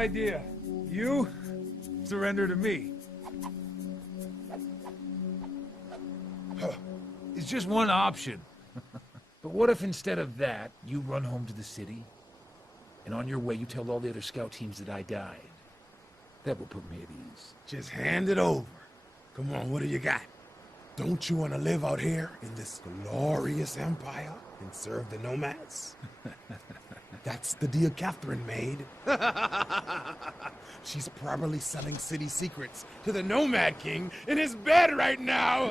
idea. You surrender to me. It's just one option. But what if instead of that, you run home to the city, and on your way you tell all the other scout teams that I died? That will put me at ease. Just hand it over. Come on, what do you got? Don't you want to live out here in this glorious empire and serve the nomads? That's the deal Catherine made. She's probably selling city secrets to the Nomad King in his bed right now.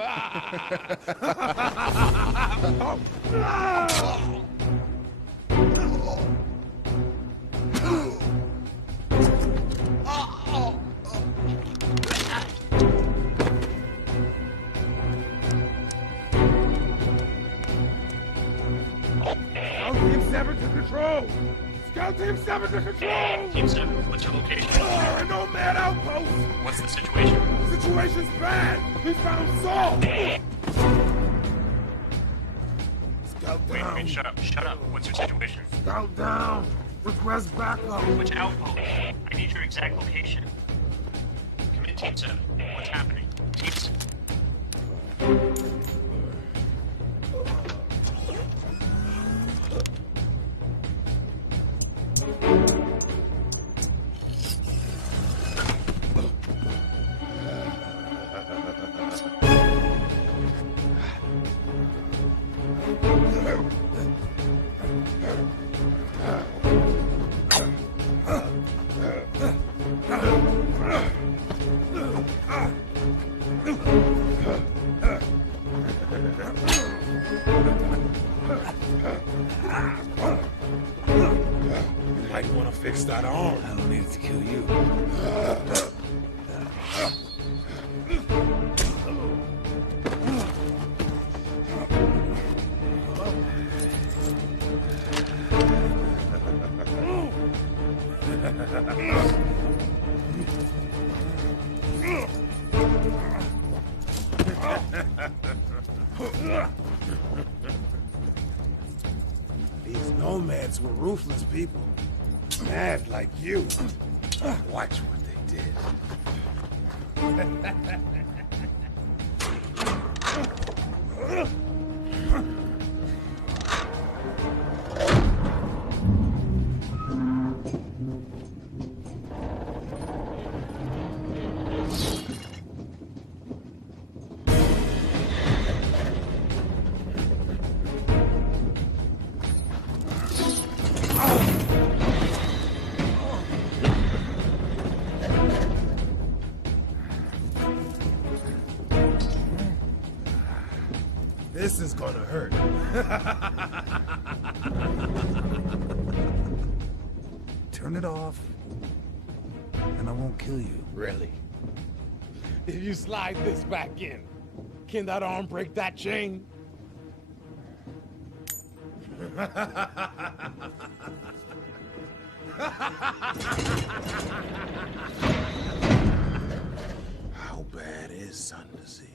Team 7 to control! Scout Team 7 to control! Team 7, what's your location? Oh, a nomad outpost! What's the situation? Situation's bad! We found Saul! Scout down! Wait, shut up, shut up. What's your situation? Scout down! Request backup! Which outpost? I need your exact location. Come in, Team 7. What's happening? Team 7. You might want to fix that arm. I don't need it to kill you. These nomads were ruthless people. Mad like you. Watch what they did. This is gonna hurt. Turn it off, and I won't kill you. Really? If you slide this back in, can that arm break that chain? How bad is sun disease?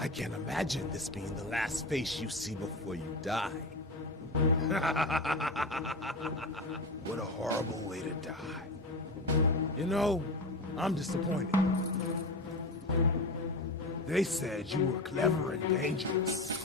I can't imagine this being the last face you see before you die. What a horrible way to die. You know, I'm disappointed. They said you were clever and dangerous.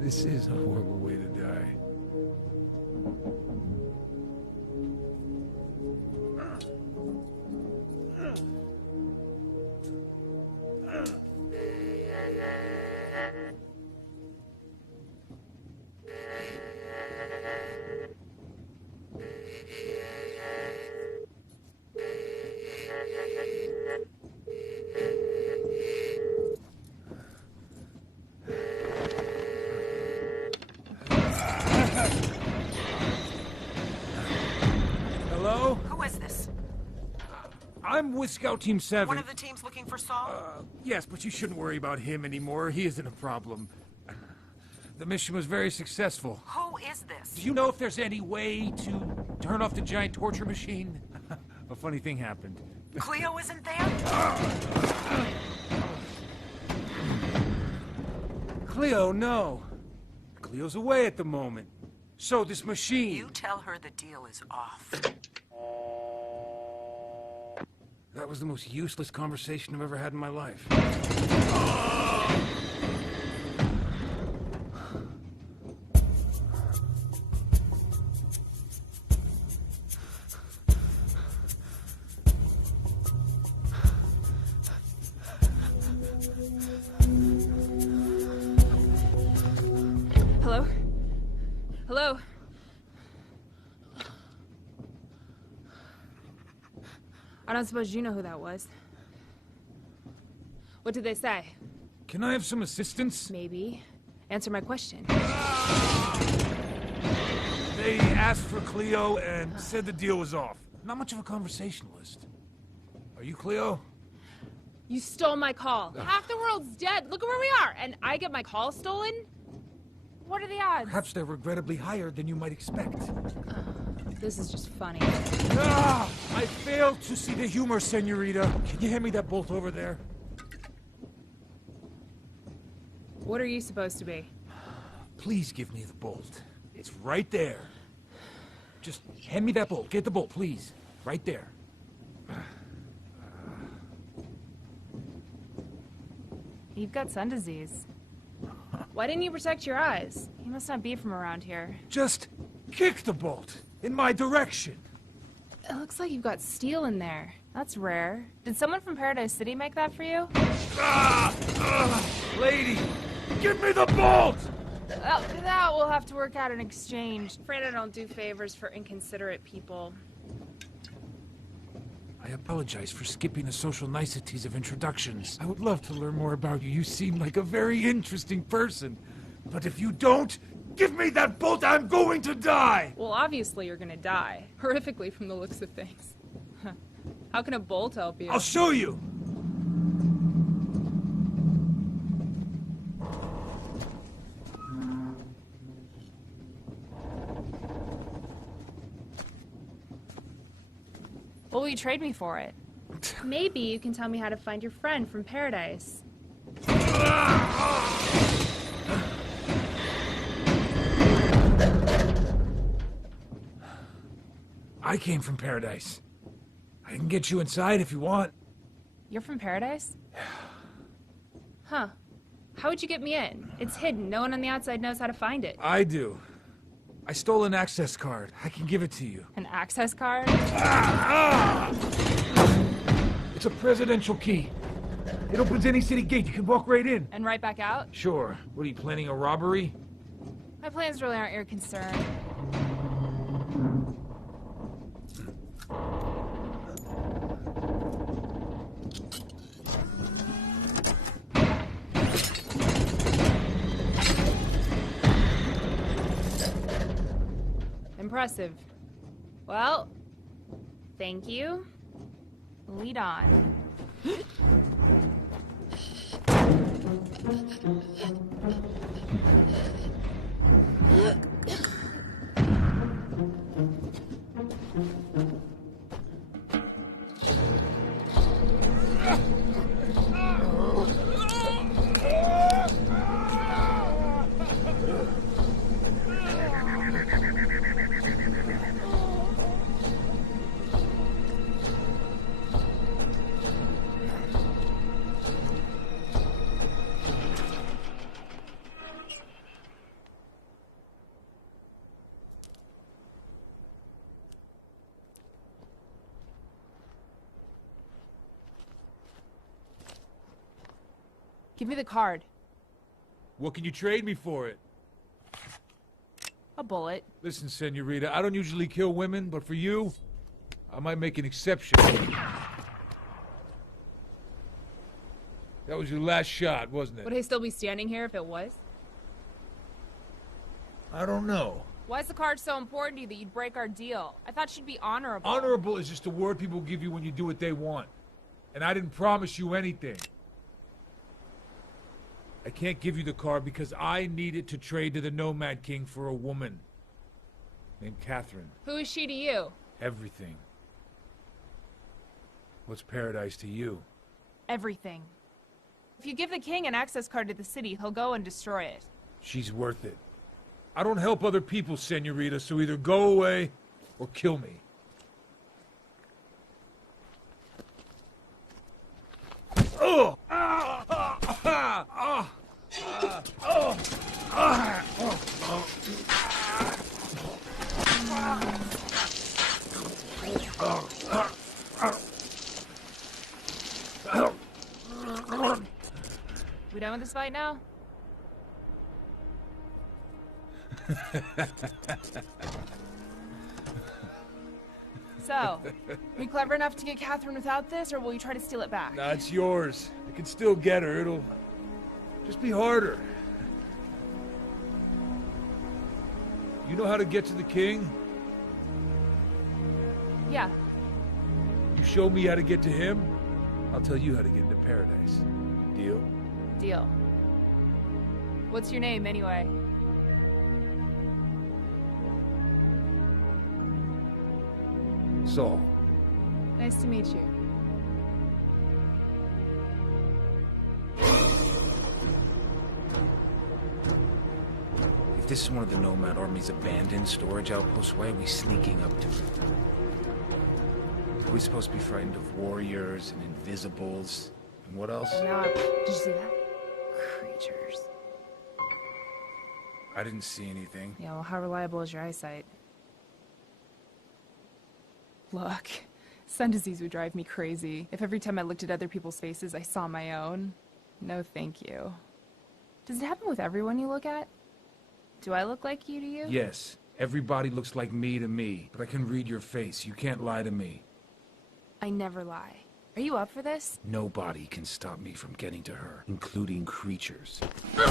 This is a horrible way to die. with Scout Team 7. One of the teams looking for Saul? Yes, but you shouldn't worry about him anymore. He isn't a problem. The mission was very successful. Who is this? Do you know if there's any way to turn off the giant torture machine? A funny thing happened. Cleo isn't there? Cleo, no. Cleo's away at the moment. So this machine... You tell her the deal is off. That was the most useless conversation I've ever had in my life. Hello? Hello? I don't suppose you know who that was. What did they say? Can I have some assistance? Maybe. Answer my question. They asked for Cleo and said the deal was off. Not much of a conversationalist. Are you Cleo? You stole my call. Half the world's dead. Look at where we are. And I get my call stolen? What are the odds? Perhaps they're regrettably higher than you might expect. This is just funny. Ah! I failed to see the humor, senorita. Can you hand me that bolt over there? What are you supposed to be? Please give me the bolt. It's right there. Just hand me that bolt. Get the bolt, please. Right there. You've got sun disease. Why didn't you protect your eyes? You must not be from around here. Just kick the bolt in my direction. It looks like you've got steel in there. That's rare. Did someone from Paradise City make that for you? Lady, give me the bolt! That we'll have to work out an exchange. Afraid I don't do favors for inconsiderate people. I apologize for skipping the social niceties of introductions. I would love to learn more about you. You seem like a very interesting person. But if you don't, give me that bolt, I'm going to die! Well, obviously you're gonna die. Horrifically from the looks of things. How can a bolt help you? I'll show you! What will you trade me for it? Maybe you can tell me how to find your friend from Paradise. I came from Paradise. I can get you inside if you want. You're from Paradise? Huh. How would you get me in? It's hidden. No one on the outside knows how to find it. I do. I stole an access card. I can give it to you. An access card? It's a presidential key. It opens any city gate. You can walk right in. And right back out? Sure. What, are you planning a robbery? My plans really aren't your concern. Impressive. Well, thank you. Lead on. Give me the card. What can you trade me for it? A bullet. Listen, senorita, I don't usually kill women, but for you, I might make an exception. That was your last shot, wasn't it? Would I still be standing here if it was? I don't know. Why is the card so important to you that you'd break our deal? I thought she'd be honorable. Honorable is just a word people give you when you do what they want. And I didn't promise you anything. I can't give you the car because I need it to trade to the Nomad King for a woman named Catherine. Who is she to you? Everything. What's paradise to you? Everything. If you give the king an access card to the city, he'll go and destroy it. She's worth it. I don't help other people, Senorita, so either go away or kill me. Oh! Ah! Ah! Ah! Ah! Oh! Ah! Oh! We done with this fight now? So, we clever enough to get Catherine without this, or will you try to steal it back? Nah, it's yours. I can still get her. It'll just be harder. You know how to get to the king? Yeah. You show me how to get to him, I'll tell you how to get into paradise. Deal? Deal. What's your name, anyway? Saul. Nice to meet you. If this is one of the Nomad Army's abandoned storage outposts, why are we sneaking up to it? Are we supposed to be frightened of warriors and invisibles? And what else? Now, did you see that? Creatures. I didn't see anything. Yeah, well, how reliable is your eyesight? Look, sun disease would drive me crazy. If every time I looked at other people's faces, I saw my own. No, thank you. Does it happen with everyone you look at? Do I look like you to you? Yes, everybody looks like me to me, but I can read your face. You can't lie to me. I never lie. Are you up for this? Nobody can stop me from getting to her, including creatures. What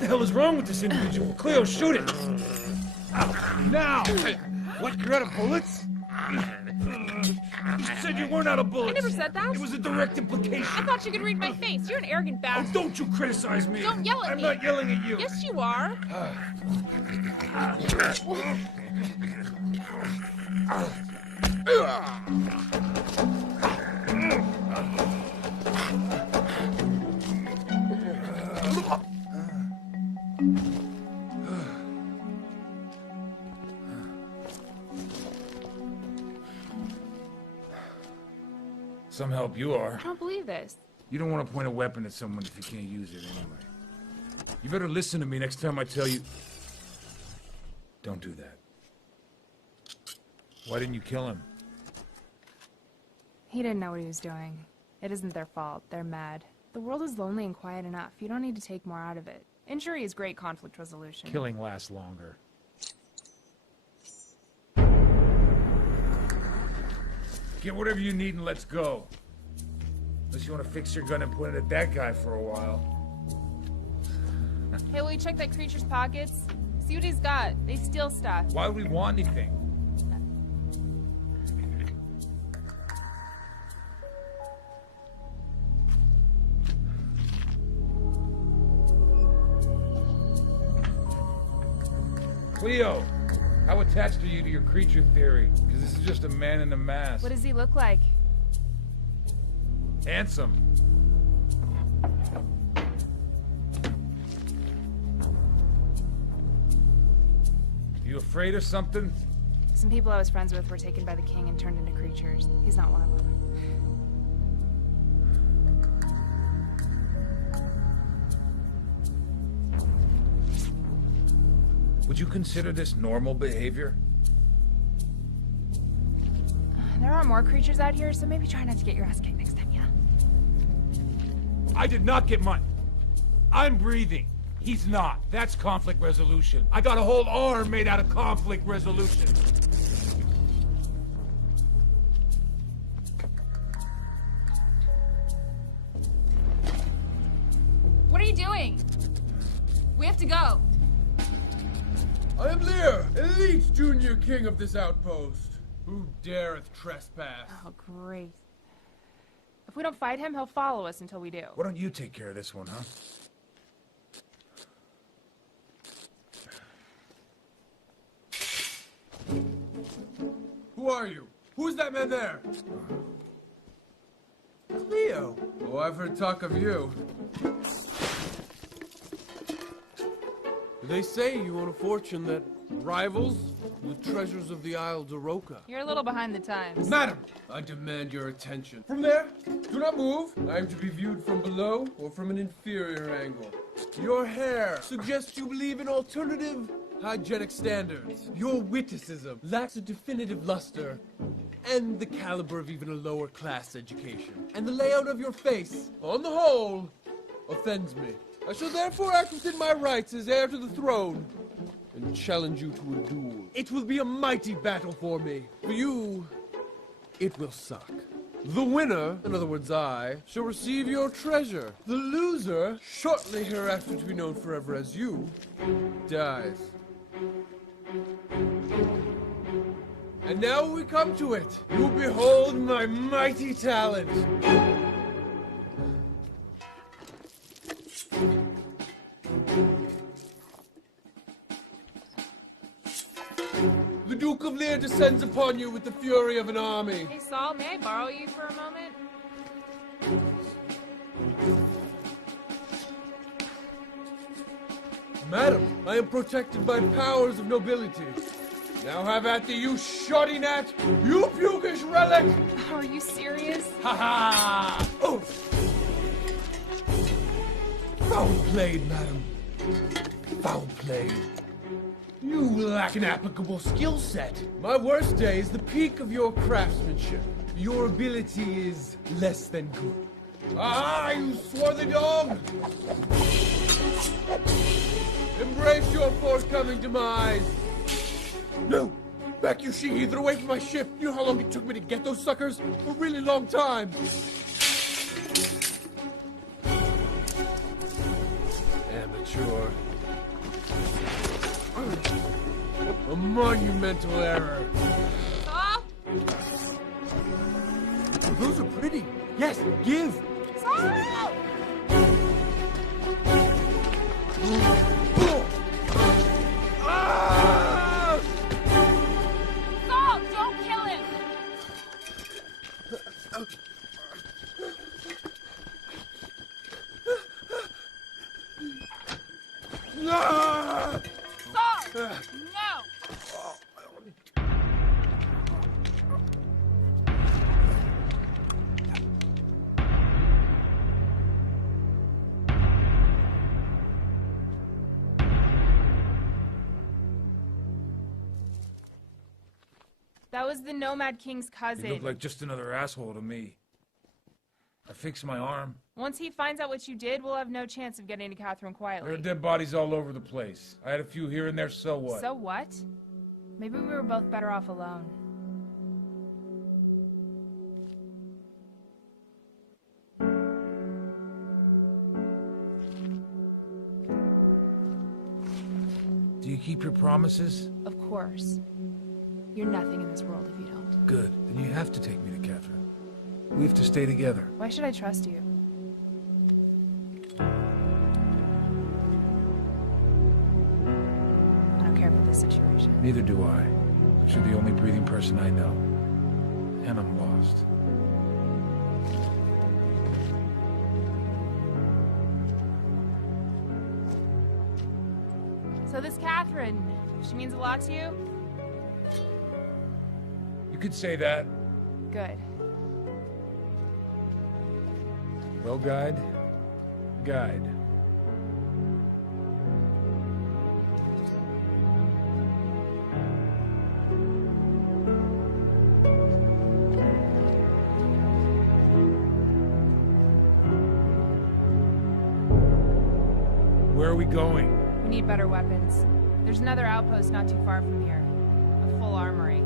the hell is wrong with this individual? Cleo, shoot it! Now! What, you're out of bullets? You said you weren't out of bullets. I never said that. It was a direct implication. I thought you could read my face. You're an arrogant Oh, bastard. don't you criticize me. Don't yell at I'm me. not yelling at you. Yes, you are. Some help you are. I don't believe this. You don't want to point a weapon at someone if you can't use it anyway. You better listen to me next time I tell you... Don't do that. Why didn't you kill him? He didn't know what he was doing. It isn't their fault. They're mad. The world is lonely and quiet enough. You don't need to take more out of it. Injury is great conflict resolution. Killing lasts longer. Get whatever you need and let's go. Unless you want to fix your gun and point it at that guy for a while. Hey, will you check that creature's pockets? See what he's got. They steal stuff. Why would we want anything? Cleo, how attached are you to your creature theory? Because this is just a man in a mask. What does he look like? Handsome. You afraid of something? Some people I was friends with were taken by the king and turned into creatures. He's not one of them. Would you consider this normal behavior? There are more creatures out here, so maybe try not to get your ass kicked next time, yeah? I did not get mine. I'm breathing. He's not. That's conflict resolution. I got a whole arm made out of conflict resolution. What are you doing? We have to go. I am Lear, Elite Junior King of this outpost. Who dareth trespass? Oh, great. If we don't fight him, he'll follow us until we do. Why don't you take care of this one, huh? Who are you? Who's that man there? Leo. Oh, I've heard talk of you. They say you own a fortune that rivals the treasures of the Isle Daroka. You're a little behind the times. Madam, I demand your attention. From there, do not move. I am to be viewed from below or from an inferior angle. Your hair suggests you believe in alternative hygienic standards. Your witticism lacks a definitive luster and the caliber of even a lower class education. And the layout of your face, on the whole, offends me. I shall therefore act within my rights as heir to the throne and challenge you to a duel. It will be a mighty battle for me. For you, it will suck. The winner, in other words I, shall receive your treasure. The loser, shortly hereafter to be known forever as you, dies. And now we come to it. You behold my mighty talent. The Duke of Lear descends upon you with the fury of an army. Hey, Saul, may I borrow you for a moment? Madam, I am protected by powers of nobility. Now have at thee, you shoddy gnat! You pukish relic! Are you serious? Ha ha! Oh! Foul played, madam. Foul played. You lack an applicable skill set. My worst day is the peak of your craftsmanship. Your ability is less than good. Ah, you swarthy dog! Embrace your forthcoming demise. No! Back you she-heathen away from my ship! You know how long it took me to get those suckers? A really long time! Amateur. A monumental error. Saul? Oh, those are pretty. Yes, give! Saul! Ah! Saul, don't kill him! Ah! Saul! No! That was the Nomad King's cousin. You look like just another asshole to me. I fixed my arm. Once he finds out what you did, we'll have no chance of getting to Catherine There are quietly. dead bodies all over the place. I had a few here and there, so what? So what? Maybe we were both better off alone. Do you keep your promises? Of course. You're nothing in this world if you don't. Good. Then you have to take me to Catherine. We have to stay together. Why should I trust you? I don't care for this situation. Neither do I. But you're the only breathing person I know. And I'm lost. So this Catherine, she means a lot to you? You could say that. Good. Well, guide. Guide. Where are we going? We need better weapons. There's another outpost not too far from here. A full armory.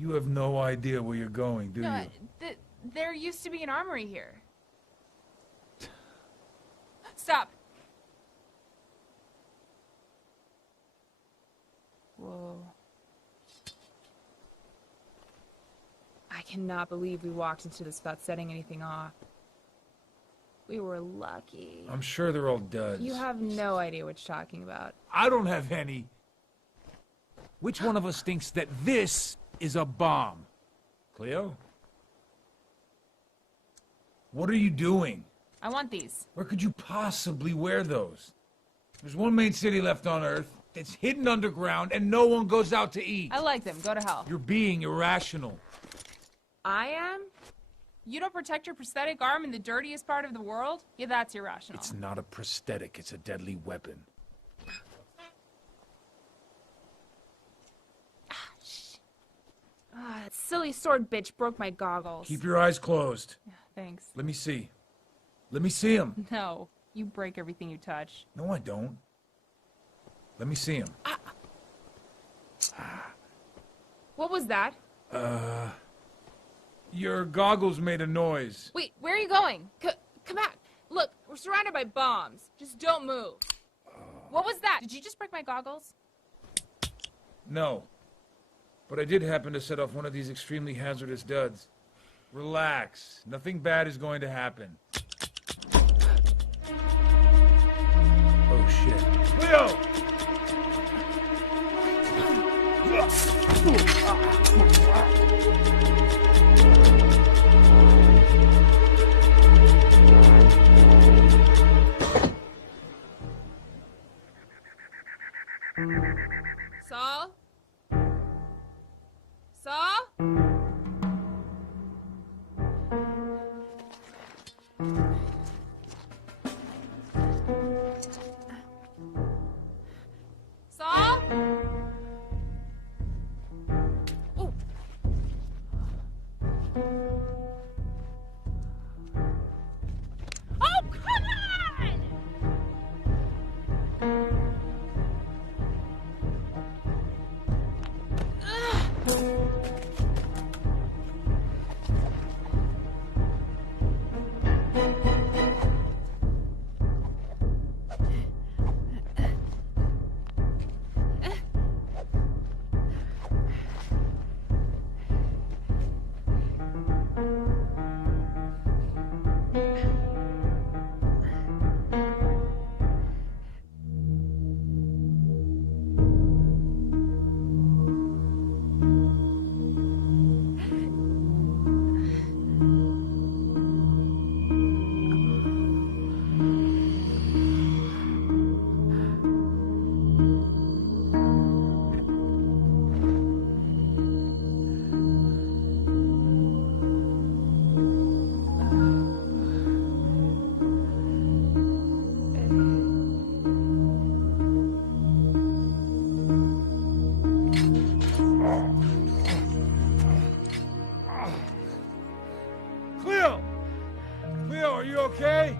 You have no idea where you're going, do No, you? there used to be an armory here. Stop. Whoa. I cannot believe we walked into this without setting anything off. We were lucky. I'm sure they're all duds. You have no idea what you're talking about. I don't have any. Which one of us thinks that this is a bomb? Cleo? What are you doing? I want these. Where could you possibly wear those? There's one main city left on Earth. It's hidden underground, and no one goes out to eat. I like them. Go to hell. You're being irrational. I am? You don't protect your prosthetic arm in the dirtiest part of the world? Yeah, that's irrational. It's not a prosthetic, it's a deadly weapon. That silly sword bitch broke my goggles. Keep your eyes closed. Thanks. Let me see. Let me see him. No, you break everything you touch. No, I don't. Let me see him. What was that? Your goggles made a noise. Wait, where are you going? Come back. Look, we're surrounded by bombs. Just don't move. What was that? Did you just break my goggles? No. But I did happen to set off one of these extremely hazardous duds. Relax. Nothing bad is going to happen. Oh, shit. Leo! Saul? Saul? Saul? Ooh. Oh, come on! Cleo! Cleo, are you okay?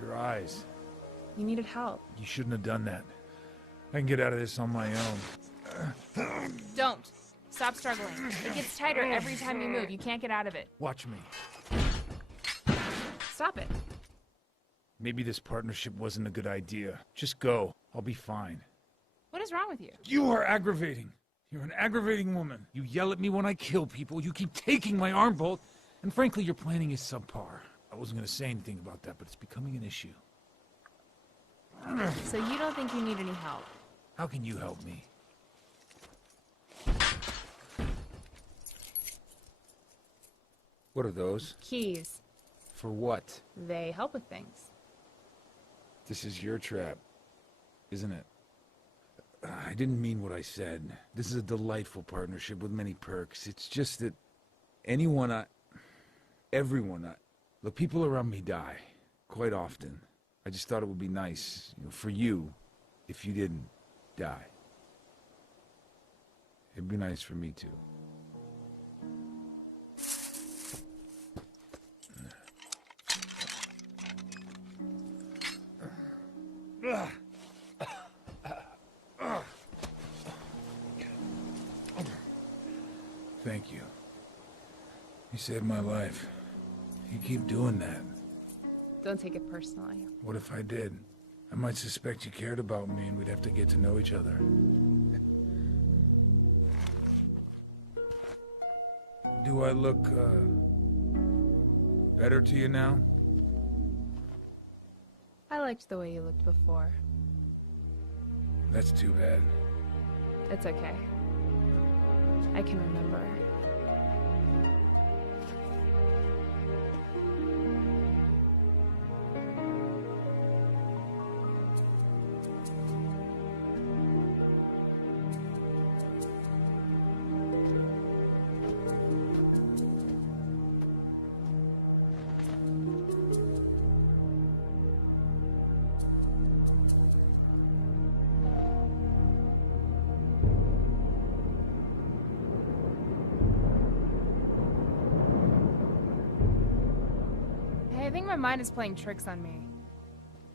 Your eyes. You needed help. You shouldn't have done that. I can get out of this on my own. Don't. Stop struggling. It gets tighter every time you move. You can't get out of it. Watch me. Stop it. Maybe this partnership wasn't a good idea. Just go. I'll be fine. What is wrong with you? You are aggravating. You're an aggravating woman. You yell at me when I kill people. You keep taking my arm bolt. And frankly, your planning is subpar. I wasn't going to say anything about that, but it's becoming an issue. So you don't think you need any help? How can you help me? What are those? Keys. For what? They help with things. This is your trap, isn't it? I didn't mean what I said. This is a delightful partnership with many perks. It's just that look, people around me die quite often. I just thought it would be nice, for you, if you didn't die. It'd be nice for me too. Thank you. You saved my life. You keep doing that. Don't take it personally. What if I did? I might suspect you cared about me and we'd have to get to know each other. Do I look, better to you now? I liked the way you looked before. That's too bad. It's okay. I can remember. I think my mind is playing tricks on me.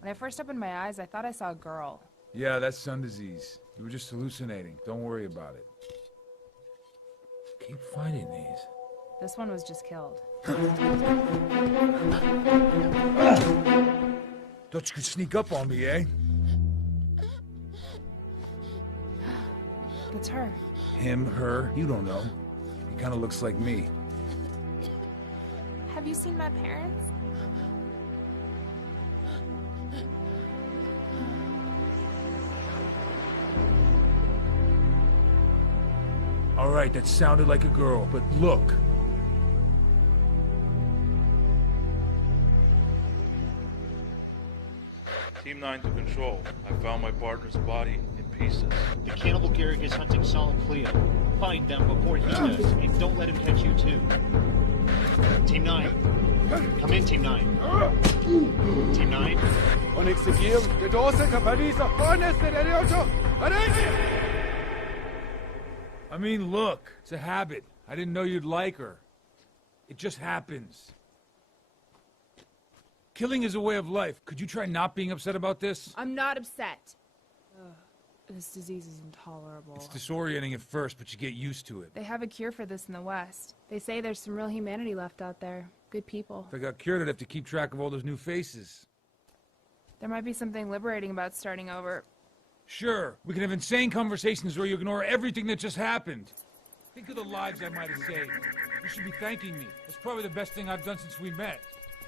When I first opened my eyes, I thought I saw a girl. Yeah, that's sun disease. You were just hallucinating. Don't worry about it. Keep finding these. This one was just killed. Thought you could sneak up on me, eh? That's her. Him, her, you don't know. He kinda looks like me. Have you seen my parents? Alright, that sounded like a girl, but look. Team 9 to control. I found my partner's body in pieces. The cannibal Garrick is hunting Saul and Cleo. Find them before he does, and don't let him catch you too. Team 9. Come in, Team 9. Team 9. I mean, look. It's a habit. I didn't know you'd like her. It just happens. Killing is a way of life. Could you try not being upset about this? I'm not upset. This disease is intolerable. It's disorienting at first, but you get used to it. They have a cure for this in the West. They say there's some real humanity left out there. Good people. If I got cured, I'd have to keep track of all those new faces. There might be something liberating about starting over. Sure, we can have insane conversations where you ignore everything that just happened. Think of the lives I might have saved. You should be thanking me. That's probably the best thing I've done since we met.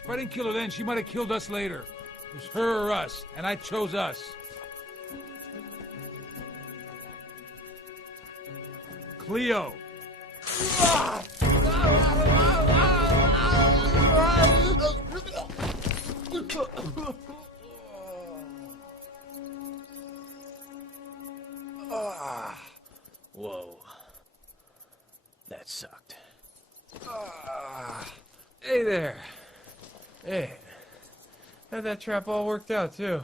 If I didn't kill her then, she might have killed us later. It was her or us, and I chose us. Cleo! Whoa. That sucked. Hey there. Hey. How'd that trap all worked out, too?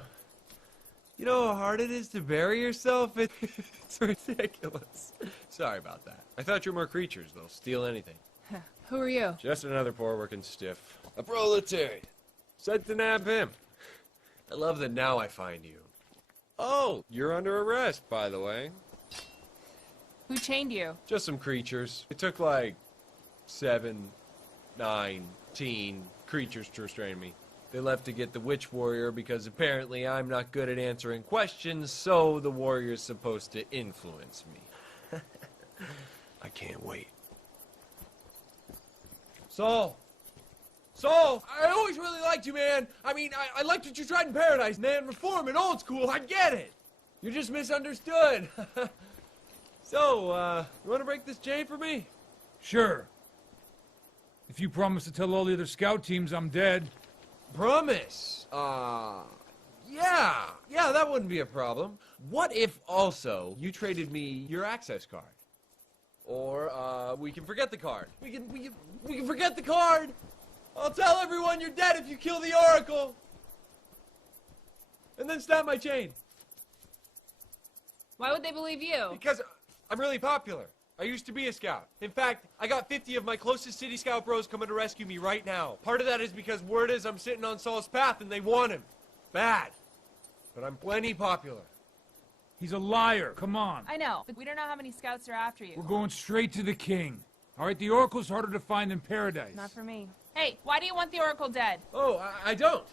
You know how hard it is to bury yourself? It's ridiculous. Sorry about that. I thought you were more creatures. They'll steal anything. Who are you? Just another poor working stiff. A proletariat. Sent to nab him. I love that now I find you. Oh, you're under arrest, by the way. Who chained you? Just some creatures. It took like 7, 9, 10 creatures to restrain me. They left to get the witch warrior because apparently I'm not good at answering questions, so the warrior's supposed to influence me. I can't wait. Saul! Saul! I always really liked you, man! I mean, I liked what you tried in Paradise, man. Reform and old school, I get it! You're just misunderstood. So, you want to break this chain for me? Sure. If you promise to tell all the other scout teams I'm dead. Promise. Yeah, that wouldn't be a problem. What if also you traded me your access card? Or, we can forget the card. We can forget the card! I'll tell everyone you're dead if you kill the Oracle! And then snap my chain. Why would they believe you? Because I'm really popular. I used to be a scout. In fact, I got 50 of my closest City Scout bros coming to rescue me right now. Part of that is because word is I'm sitting on Saul's path and they want him. Bad. But I'm plenty popular. He's a liar. Come on. I know, but we don't know how many scouts are after you. We're going straight to the king. All right, the Oracle's harder to find than Paradise. Not for me. Hey, why do you want the Oracle dead? Oh, I don't.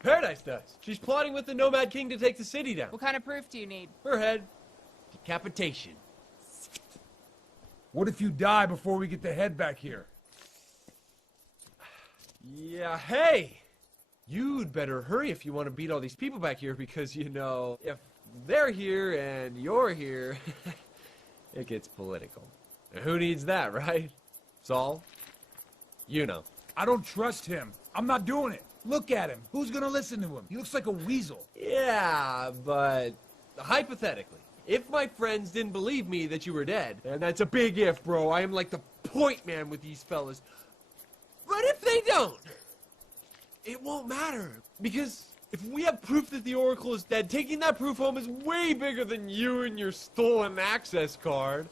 Paradise does. She's plotting with the Nomad King to take the city down. What kind of proof do you need? Her head. Decapitation. What if you die before we get the head back here? Yeah, hey! You'd better hurry if you want to beat all these people back here because, you know, if they're here and you're here, it gets political. And who needs that, right? Saul? You know. I don't trust him. I'm not doing it. Look at him. Who's gonna listen to him? He looks like a weasel. Yeah, but hypothetically, if my friends didn't believe me that you were dead, and that's a big if, bro, I am like the point man with these fellas. But if they don't, it won't matter. Because if we have proof that the Oracle is dead, taking that proof home is way bigger than you and your stolen access card.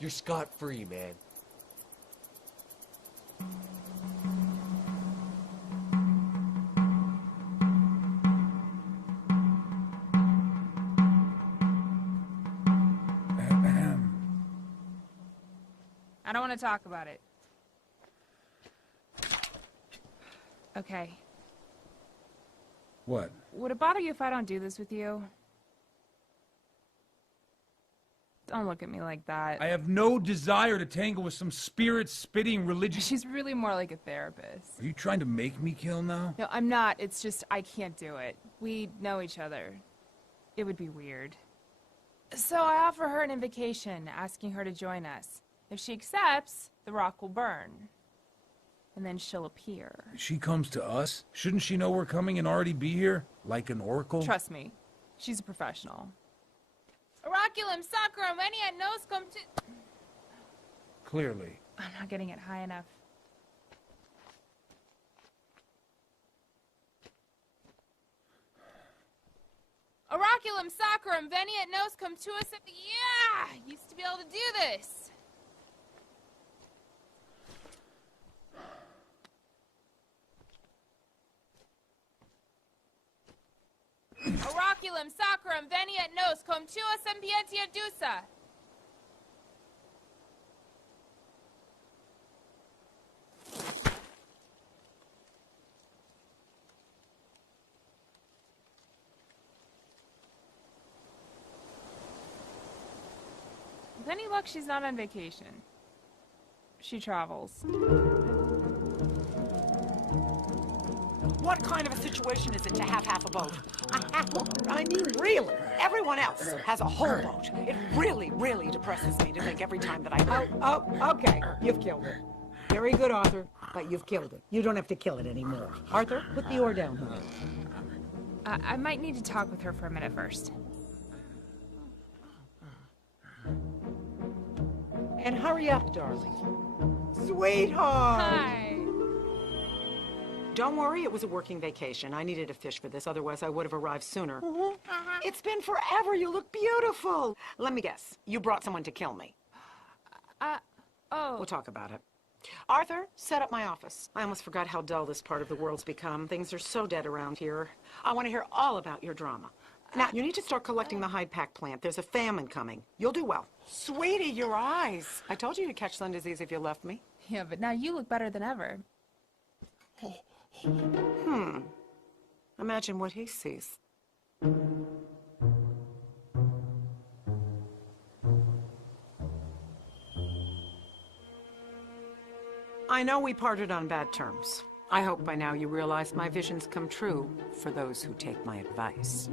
You're scot-free, man. I don't want to talk about it. Okay. What? Would it bother you if I don't do this with you? Don't look at me like that. I have no desire to tangle with some spirit-spitting religious... She's really more like a therapist. Are you trying to make me kill now? No, I'm not. It's just I can't do it. We know each other. It would be weird. So I offer her an invocation, asking her to join us. If she accepts, the rock will burn. And then she'll appear. She comes to us? Shouldn't she know we're coming and already be here? Like an oracle? Trust me, she's a professional. Oraculum sacrum, any at nos come to... Clearly. I'm not getting it high enough. Oraculum sacrum, veniet nos cum tuus... Yeah! Used to be able to do this. Oraculum sacrum, veniet nos cum tuus ambientia dusa. With any luck, she's not on vacation. She travels. What kind of a situation is it to have half a boat? I mean, really. Everyone else has a whole boat. It really, really depresses me to think every time that I... Okay, you've killed it. Very good, Arthur, but you've killed it. You don't have to kill it anymore. Arthur, put the oar down here. I might need to talk with her for a minute first. And hurry up, darling. Sweetheart! Hi. Don't worry, it was a working vacation. I needed a fish for this, otherwise I would have arrived sooner. It's been forever. You look beautiful. Let me guess. You brought someone to kill me. Oh. We'll talk about it. Arthur, set up my office. I almost forgot how dull this part of the world's become. Things are so dead around here. I want to hear all about your drama. Now, you need to start collecting the Hyde Pack plant. There's a famine coming. You'll do well. Sweetie, your eyes. I told you to catch sun disease if you left me. Yeah, but now you look better than ever. Imagine what he sees. I know we parted on bad terms. I hope by now you realize my visions come true for those who take my advice.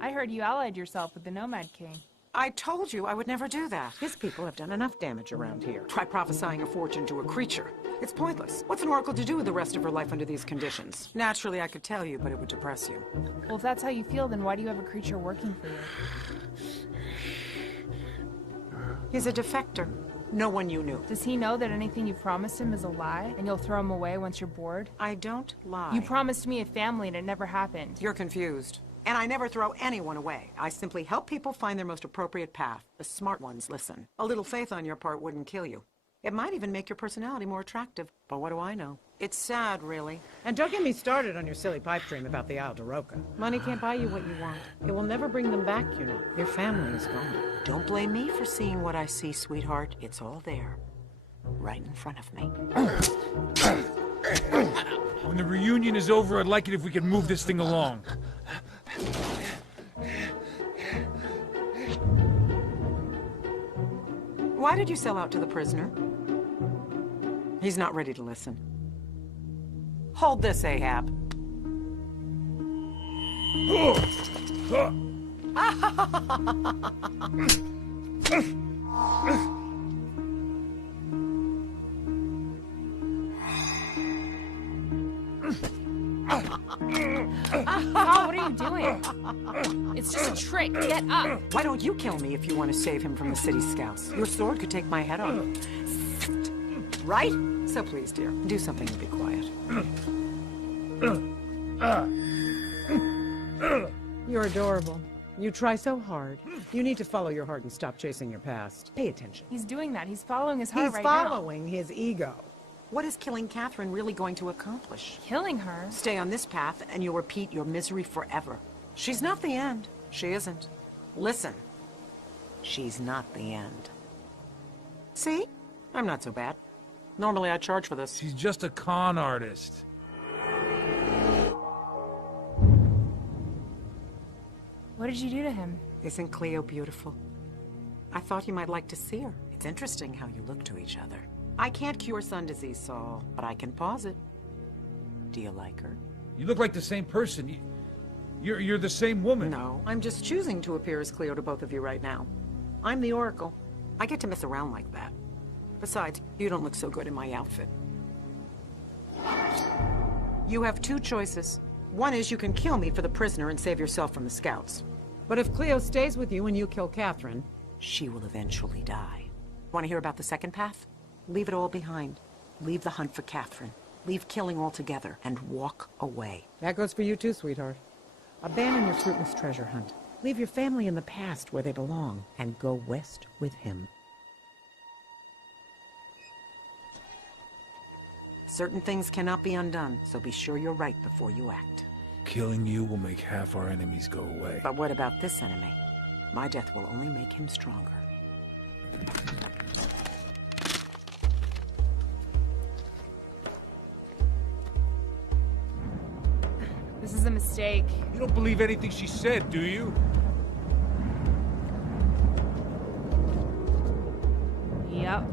I heard you allied yourself with the Nomad King. I told you I would never do that. His people have done enough damage around here. Try prophesying a fortune to a creature. It's pointless. What's an oracle to do with the rest of her life under these conditions? Naturally, I could tell you, but it would depress you. Well, if that's how you feel, then why do you have a creature working for you? He's a defector. No one you knew. Does he know that anything you promised him is a lie, and you'll throw him away once you're bored? I don't lie. You promised me a family, and it never happened. You're confused. And I never throw anyone away. I simply help people find their most appropriate path. The smart ones listen. A little faith on your part wouldn't kill you. It might even make your personality more attractive, but what do I know? It's sad, really. And don't get me started on your silly pipe dream about the Isle de Roca. Money can't buy you what you want. It will never bring them back, you know. Your family is gone. Don't blame me for seeing what I see, sweetheart. It's all there, right in front of me. When the reunion is over, I'd like it if we could move this thing along. Why did you sell out to the prisoner? He's not ready to listen. Hold this, Ahab. Oh, what are you doing? It's just a trick. Get up. Why don't you kill me if you want to save him from the city scouts? Your sword could take my head off. Right? So please, dear, do something and be quiet. You're adorable. You try so hard. You need to follow your heart and stop chasing your past. Pay attention. He's doing that. He's following his heart He's right following his ego. What is killing Catherine really going to accomplish? now. Killing her? Stay on this path and you'll repeat your misery forever. She's not the end. She isn't. Listen. She's not the end. See? I'm not so bad. Normally I charge for this. She's just a con artist. What did you do to him? Isn't Cleo beautiful? I thought you might like to see her. It's interesting how you look to each other. I can't cure sun disease, Saul, but I can pause it. Do you like her? You look like the same person. You're the same woman. No, I'm just choosing to appear as Cleo to both of you right now. I'm the Oracle. I get to mess around like that. Besides, you don't look so good in my outfit. You have two choices. One is you can kill me for the prisoner and save yourself from the scouts. But if Cleo stays with you and you kill Catherine, She will eventually die. Want to hear about the second path? Leave it all behind. Leave the hunt for Catherine. Leave killing altogether and walk away. that goes for you too, sweetheart. Abandon your fruitless treasure hunt. Leave your family in the past where they belong and go west with him. Certain things cannot be undone, so be sure you're right before you act. Killing you will make half our enemies go away. But what about this enemy? My death will only make him stronger. This is a mistake. You don't believe anything she said, do you? Yep.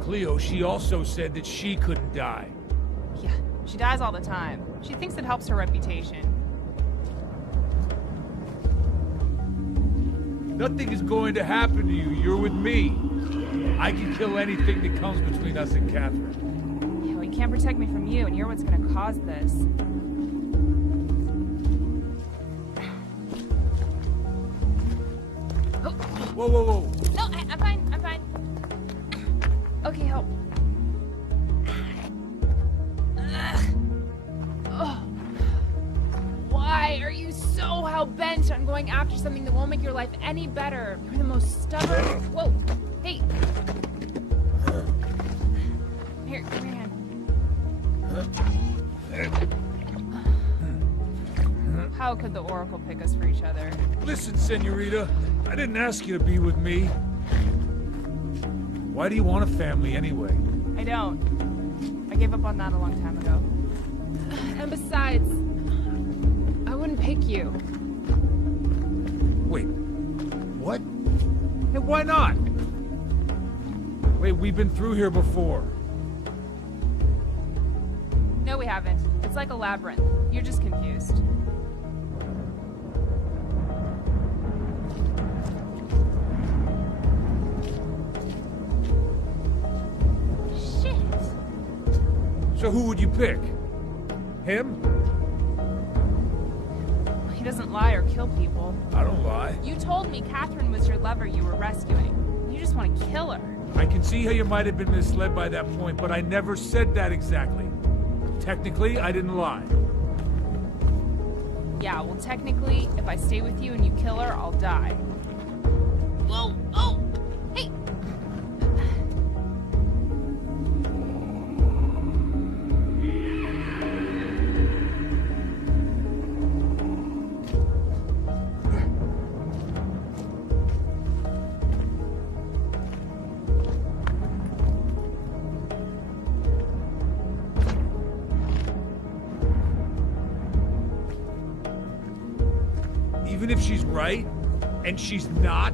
Cleo, she also said that she couldn't die. Yeah, she dies all the time. She thinks it helps her reputation. Nothing is going to happen to you. You're with me. I can kill anything that comes between us and Catherine. Yeah, well, you can't protect me from you, and you're what's gonna cause this. Whoa, whoa, whoa. No, I'm fine. I'm fine. Okay, help. Ugh. Why are you so hell-bent on going after something that won't make your life any better? You're the most stubborn... Whoa! Hey! Here, give me your hand. How could the Oracle pick us for each other? Listen, Senorita, I didn't ask you to be with me. Why do you want a family anyway? I don't. I gave up on that a long time ago. And besides, I wouldn't pick you. Wait, what? Hey, why not? Wait, we've been through here before. No, we haven't. It's like a labyrinth. You're just confused. Shit. So who would you pick? Him? He doesn't lie or kill people. I don't lie. You told me Catherine was your lover you were rescuing. You just want to kill her. I can see how you might have been misled by that point, but I never said that exactly. Technically, I didn't lie. Yeah, well, technically, if I stay with you and you kill her, I'll die. Whoa! Oh! Hey! even if she's right, and she's not,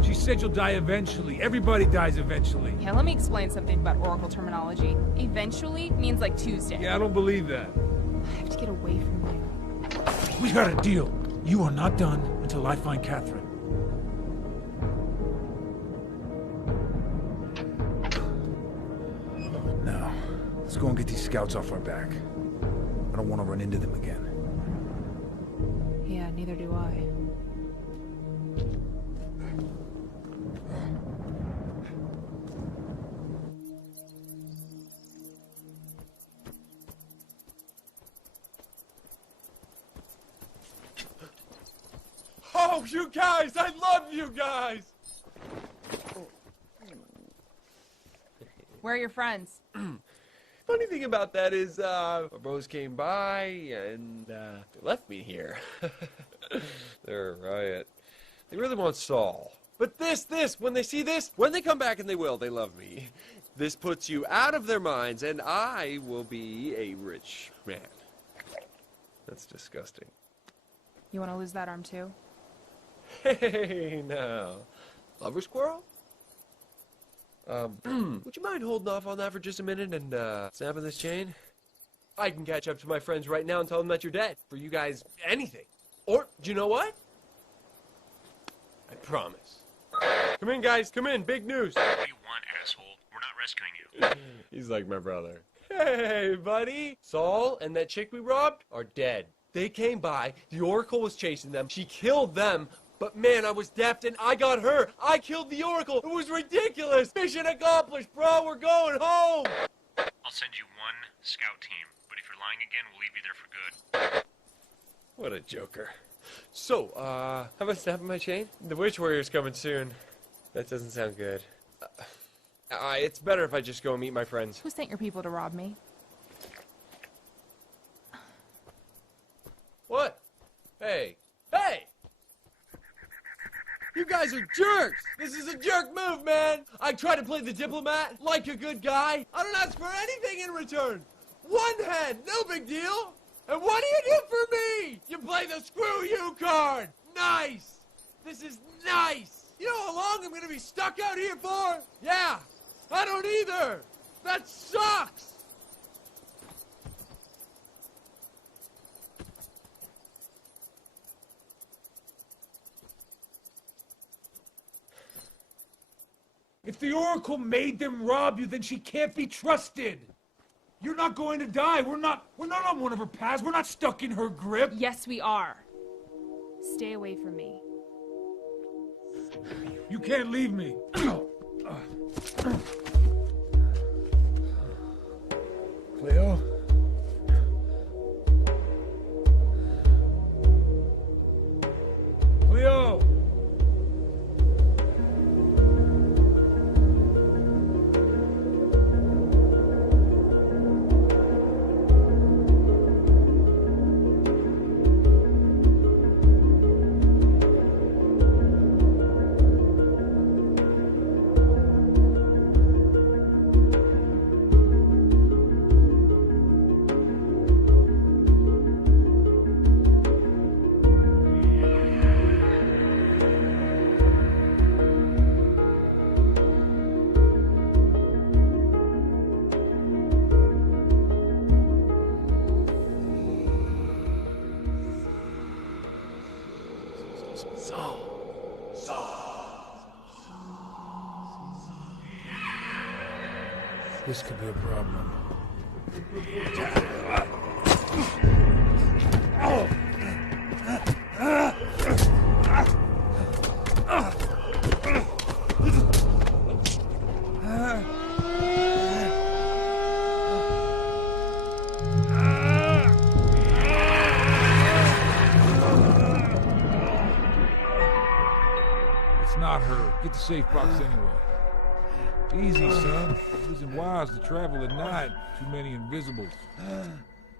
she said you'll die eventually. Everybody dies eventually. Yeah, let me explain something about Oracle terminology. Eventually means like Tuesday. Yeah, I don't believe that. I have to get away from you. We got a deal. You are not done until I find Catherine. Now, let's go and get these scouts off our back. I don't want to run into them again. Yeah, neither do I. Oh, you guys! I love you guys! Where are your friends? Funny thing about that is, our bros came by and, they left me here. They're a riot. They really want Saul. But this, when they see this, when they come back, and they will, they love me. This puts you out of their minds, and I will be a rich man. That's disgusting. You want to lose that arm too? Hey, now. Lover squirrel? Would you mind holding off on that for just a minute and, snapping this chain? I can catch up to my friends right now and tell them that you're dead. For you guys, anything. Or, do you know what? I promise. Come in, guys. Come in. Big news. What do you want, asshole? We're not rescuing you. He's like my brother. Hey, buddy. Saul and that chick we robbed are dead. They came by. The Oracle was chasing them. She killed them. But man, I was deft and I got her. I killed the Oracle. It was ridiculous. Mission accomplished, bro. We're going home. I'll send you one scout team, but if you're lying again, we'll leave you there for good. What a joker. So, how about snapping my chain? The Witch Warrior's coming soon. That doesn't sound good. It's better if I just go and meet my friends. Who sent your people to rob me? What? Hey. Hey! You guys are jerks! This is a jerk move, man! I try to play the diplomat like a good guy. I don't ask for anything in return. One head, no big deal. And what do you do for me? You play the screw you card. Nice! This is nice! You know how long I'm gonna be stuck out here for? Yeah! I don't either! That sucks! If the Oracle made them rob you, then she can't be trusted. You're not going to die. We're not on one of her paths. We're not stuck in her grip. Yes, we are. Stay away from me. You can't leave me. Cleo? Cleo! This could be a problem. It's not her. Get the safe box anyway. Easy, son. It isn't wise to travel at night. Too many invisibles.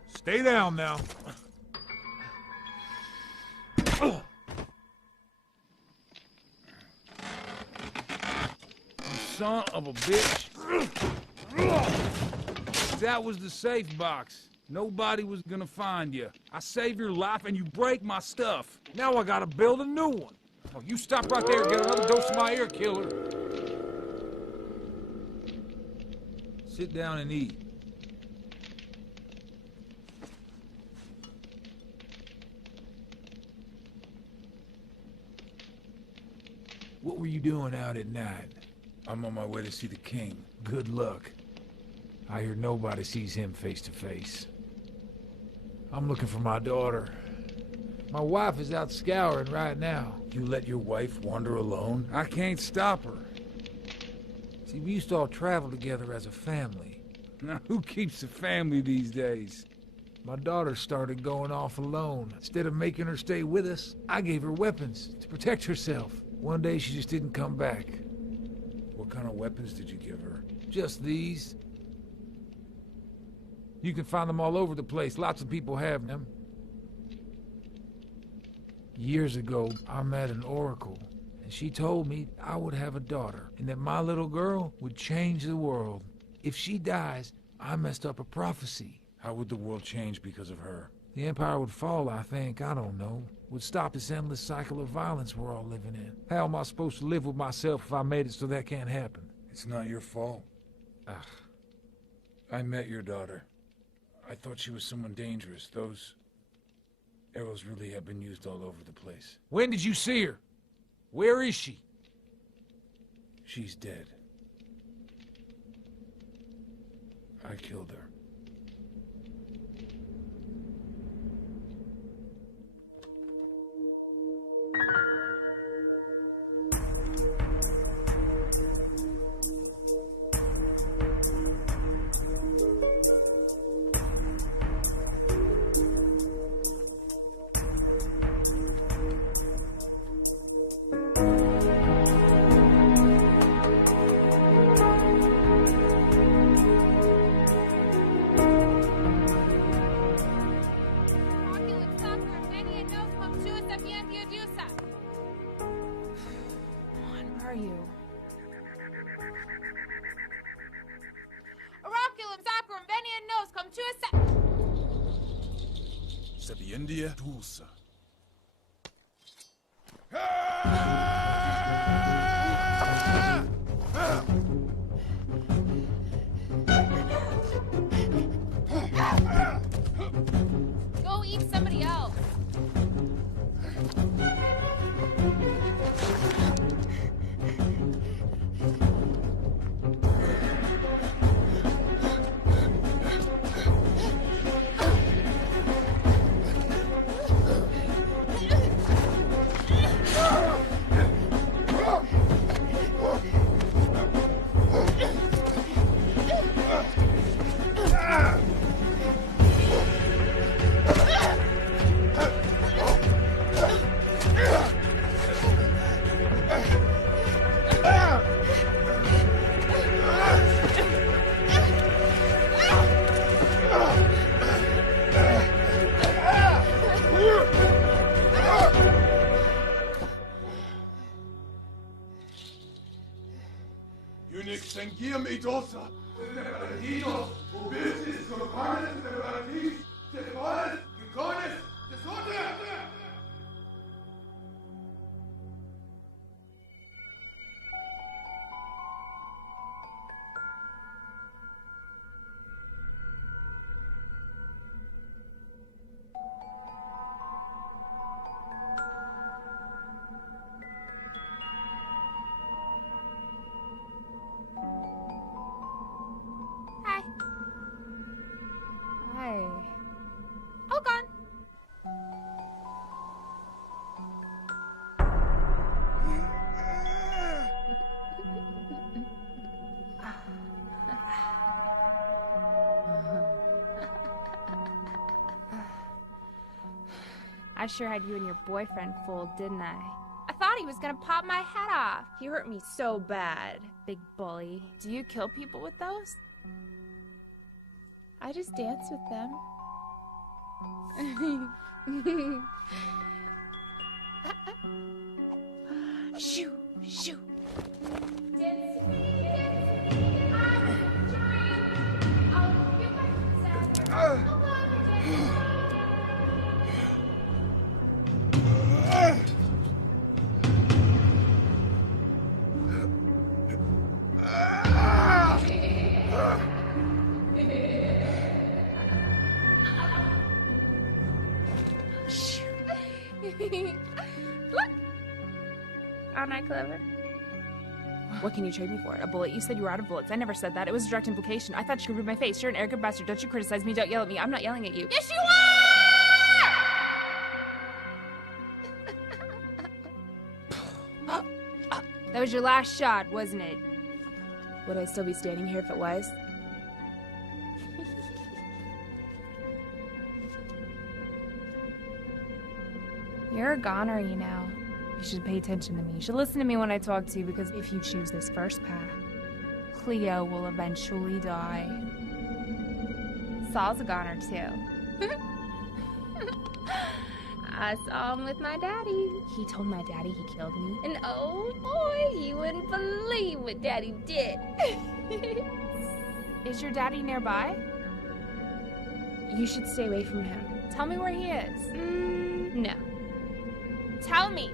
Stay down now. You son of a bitch. That was the safe box. Nobody was gonna find you. I save your life and you break my stuff. Now I gotta build a new one. Oh, you stop right there and get another dose of my ear killer. Sit down and eat. What were you doing out at night? I'm on my way to see the king. Good luck. I hear nobody sees him face to face. I'm looking for my daughter. My wife is out scouring right now. You let your wife wander alone? I can't stop her. See, we used to all travel together as a family. Now, who keeps a family these days? My daughter started going off alone. Instead of making her stay with us, I gave her weapons to protect herself. One day she just didn't come back. What kind of weapons did you give her? Just these. You can find them all over the place. Lots of people have them. Years ago, I met an oracle, and she told me I would have a daughter, and that my little girl would change the world. If she dies, I messed up a prophecy. How would the world change because of her? The Empire would fall, I think. I don't know. Would stop this endless cycle of violence we're all living in. How am I supposed to live with myself if I made it so that can't happen? It's not your fault. Ugh. I met your daughter. I thought she was someone dangerous. Those arrows really have been used all over the place. When did you see her? Where is she? She's dead. I killed her. India Tulsa. Go eat somebody else. Unix Sengium Idosa. Perdidos, Obesis, Colocanes, Separatis, Tefones, Gicones, Desordre! I sure had you and your boyfriend fooled, didn't I? I thought he was gonna pop my head off. He hurt me so bad. Big bully. Do you kill people with those? I just dance with them. Shoo, shoo. Aren't I clever? What can you trade me for it? A bullet? You said you were out of bullets. I never said that. It was a direct implication. I thought you could read my face. You're an arrogant bastard. Don't you criticize me. Don't yell at me. I'm not yelling at you. Yes, you are! That was your last shot, wasn't it? Would I still be standing here if it was? You're a goner, you know. You should pay attention to me. You should listen to me when I talk to you, because if you choose this first path, Cleo will eventually die. Saul's a goner, too. I saw him with my daddy. He told my daddy he killed me. And oh boy, you wouldn't believe what daddy did. Is your daddy nearby? You should stay away from him. Tell me where he is. No. Tell me.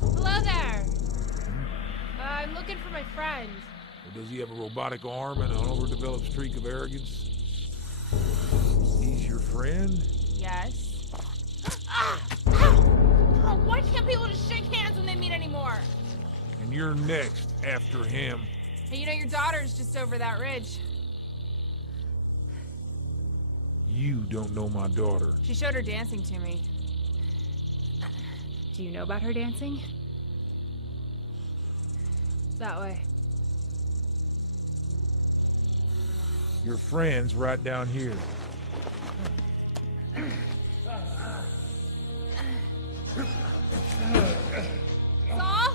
Hello there. I'm looking for my friend. Or does he have a robotic arm and an overdeveloped streak of arrogance? He's your friend? Yes. Oh, why can't people just shake hands when they meet anymore? And you're next after him. Hey, you know, your daughter's just over that ridge. You don't know my daughter. She showed her dancing to me. Do you know about her dancing? That way. Your friend's right down here. Saul?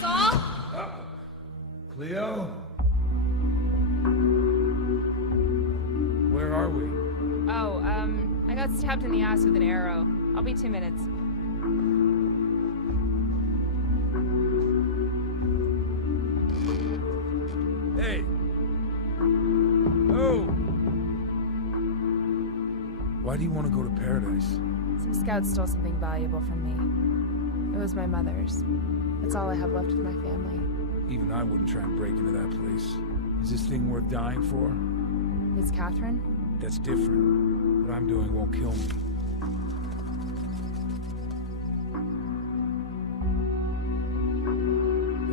Saul? Cleo? Where are we? Oh, I got stabbed in the ass with an arrow. I'll be 2 minutes. Hey! Oh! Why do you want to go to paradise? Some scouts stole something valuable from me. It was my mother's. It's all I have left of my family. Even I wouldn't try and break into that place. Is this thing worth dying for? Is Catherine? That's different. What I'm doing won't kill me.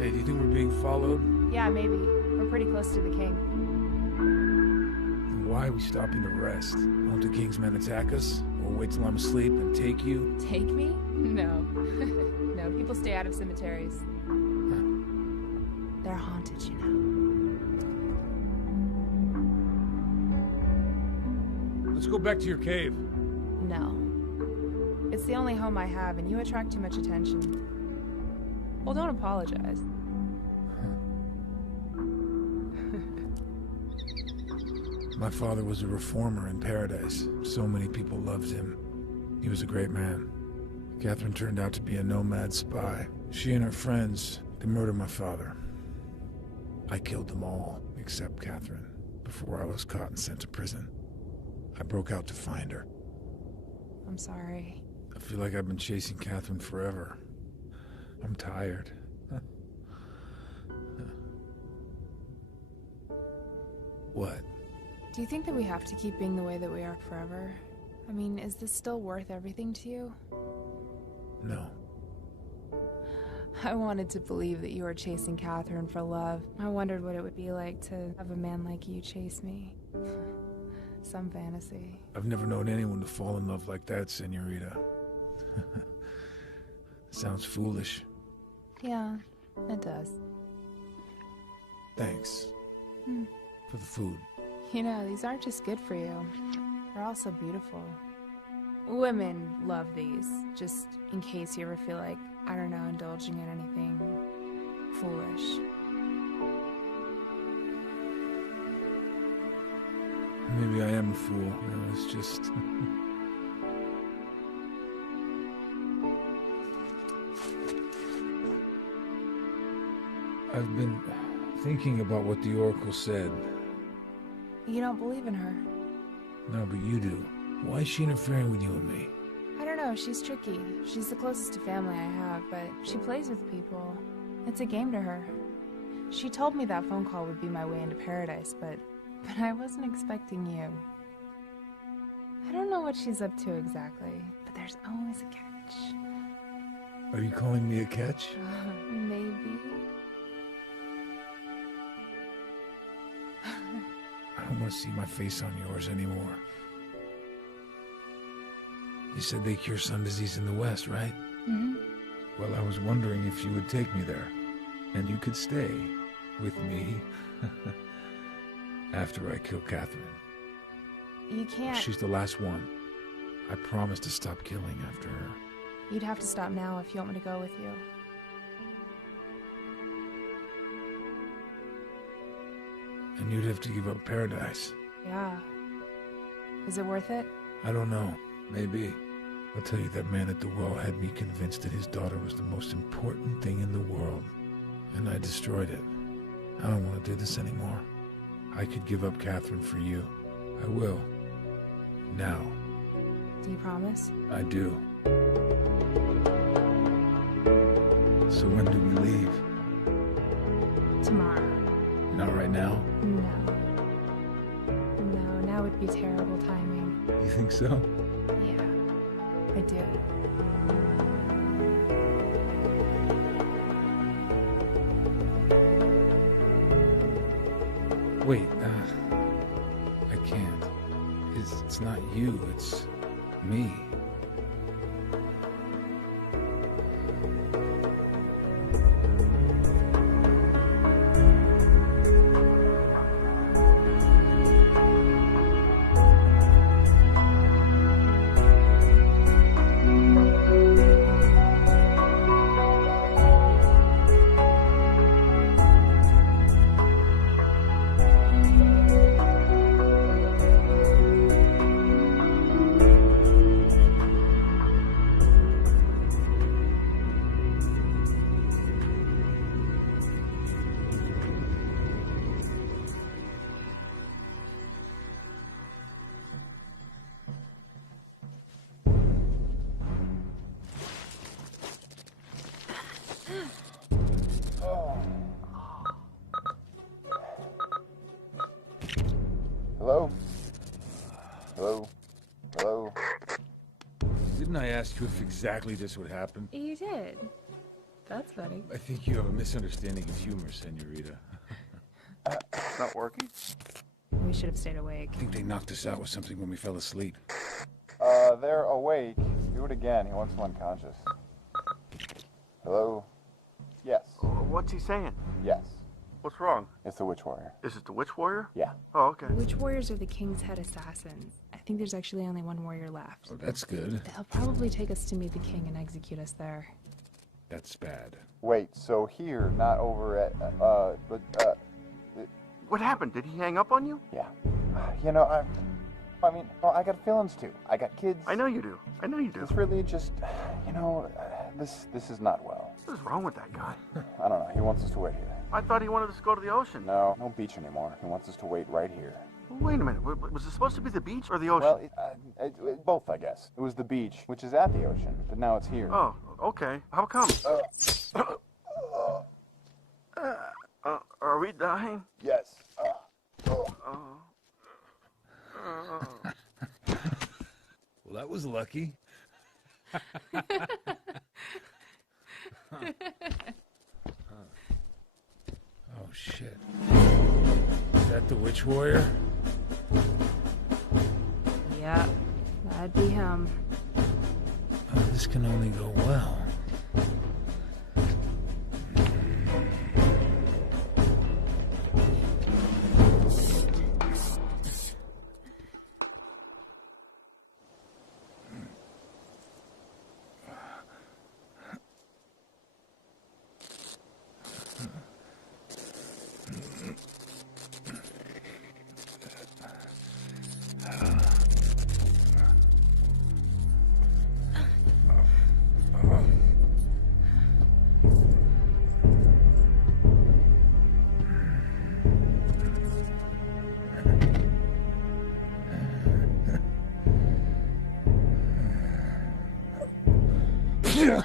Hey, do you think we're being followed? Yeah, maybe. We're pretty close to the king. Then why are we stopping to rest? Won't the king's men attack us? Or wait till I'm asleep and take you? Take me? No. No, people stay out of cemeteries. They're haunted, you know. Let's go back to your cave. No. It's the only home I have, and you attract too much attention. Well, don't apologize. My father was a reformer in paradise. So many people loved him. He was a great man. Catherine turned out to be a nomad spy. She and her friends, they murdered my father. I killed them all, except Catherine, before I was caught and sent to prison. I broke out to find her. I'm sorry. I feel like I've been chasing Catherine forever. I'm tired. What? Do you think that we have to keep being the way that we are forever? I mean, is this still worth everything to you? No. I wanted to believe that you were chasing Catherine for love. I wondered what it would be like to have a man like you chase me. Some fantasy. I've never known anyone to fall in love like that, Senorita. Sounds foolish. Yeah, it does. Thanks. For the food. You know, these aren't just good for you. They're also beautiful. Women love these, just in case you ever feel like, I don't know, indulging in anything foolish. Maybe I am a fool. No, it's just... I've been thinking about what the Oracle said. You don't believe in her. No, but you do. Why is she interfering with you and me? I don't know, she's tricky. She's the closest to family I have, but she plays with people. It's a game to her. She told me that phone call would be my way into paradise, but I wasn't expecting you. I don't know what she's up to exactly, but there's always a catch. Are you calling me a catch? Maybe. I don't want to see my face on yours anymore. You said they cure sun disease in the West, right? Mm-hmm. Well, I was wondering if you would take me there. And you could stay with me after I kill Catherine. You can't. She's the last one. I promise to stop killing after her. You'd have to stop now if you want me to go with you. And you'd have to give up paradise. Yeah. Is it worth it? I don't know. Maybe. I'll tell you, that man at the well had me convinced that his daughter was the most important thing in the world. And I destroyed it. I don't want to do this anymore. I could give up Catherine for you. I will. Now. Do you promise? I do. So when do we leave? Tomorrow. Not right now? No. No, now would be terrible timing. You think so? Yeah, I do. Wait, I can't. It's not you, it's me. Hello? Hello? Hello? Didn't I ask you if exactly this would happen? You did. That's funny. I think you have a misunderstanding of humor, Senorita. It's not working? We should have stayed awake. I think they knocked us out with something when we fell asleep. They're awake. Do it again. He wants him unconscious. Hello? Yes. What's he saying? Yes. What's wrong? It's the Witch Warrior. Is it the Witch Warrior? Yeah. Oh, okay. The Witch Warriors are the King's head assassins. I think there's actually only one warrior left. Oh, that's good. They'll probably take us to meet the King and execute us there. That's bad. Wait, so here, not over at, What happened? Did he hang up on you? Yeah. You know, I got feelings too. I got kids. I know you do. I know you do. It's really just, you know, this is not well. What is wrong with that guy? I don't know. He wants us to wait here. I thought he wanted us to go to the ocean. No beach anymore. He wants us to wait right here. Wait a minute. Was it supposed to be the beach or the ocean? Well, both, I guess. It was the beach, which is at the ocean, but now it's here. Oh, okay. How come? Are we dying? Yes. Well, that was lucky. Oh, shit. Is that the Witch Warrior? Yeah, that'd be him. Oh, this can only go well. Oh,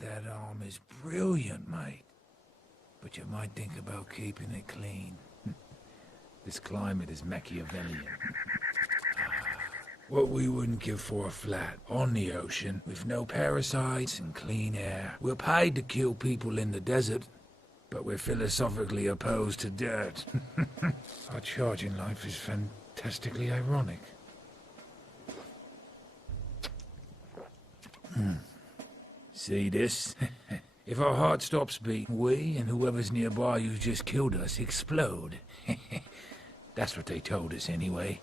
that arm is brilliant, mate. But you might think about keeping it clean. This climate is Machiavellian. What we wouldn't give for a flat on the ocean, with no parasites and clean air. We're paid to kill people in the desert, but we're philosophically opposed to dirt. Our charge in life is fantastically ironic. See this? If our heart stops beating, we and whoever's nearby who's just killed us explode. That's what they told us anyway.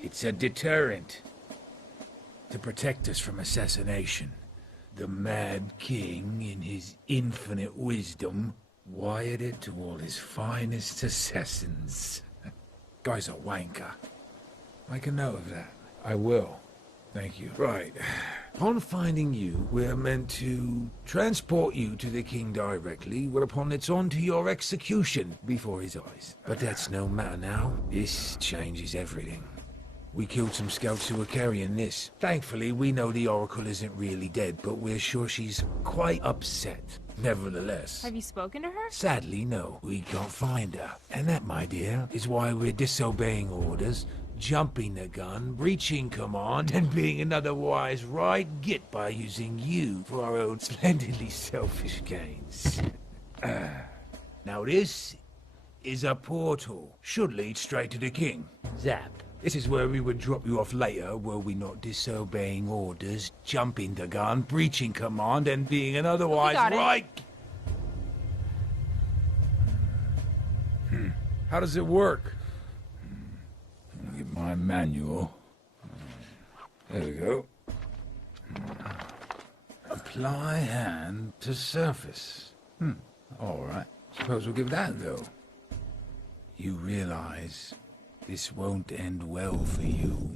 It's a deterrent. To protect us from assassination. The Mad King, in his infinite wisdom, wired it to all his finest assassins. Guy's a wanker. Make a note of that. I will. Thank you. Right. Upon finding you, we're meant to transport you to the king directly, whereupon it's on to your execution before his eyes. But that's no matter now. This changes everything. We killed some scouts who were carrying this. Thankfully, we know the Oracle isn't really dead, but we're sure she's quite upset. Nevertheless... Have you spoken to her? Sadly, no. We can't find her. And that, my dear, is why we're disobeying orders, jumping the gun, breaching command, and being an otherwise right git by using you for our own splendidly selfish gains. Now this is a portal. Should lead straight to the king. Zap. This is where we would drop you off later, were we not disobeying orders, jumping the gun, breaching command, and being an otherwise right... How does it work? Let me get my manual. There we go. Apply hand to surface. All right. Suppose we'll give that a go. You realize this won't end well for you.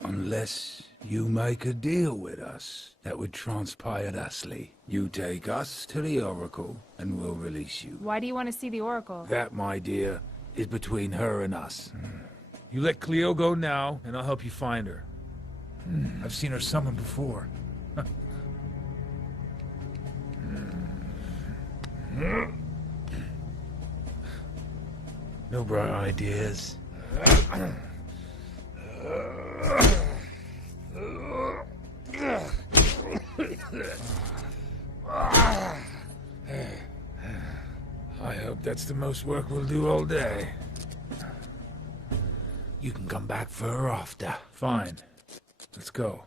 Unless you make a deal with us that would transpire thusly. You take us to the Oracle, and we'll release you. Why do you want to see the Oracle? That, my dear, is between her and us. You let Cleo go now, and I'll help you find her. I've seen her summoned before. No bright ideas. I hope that's the most work we'll do all day. You can come back for her after. Fine. Let's go.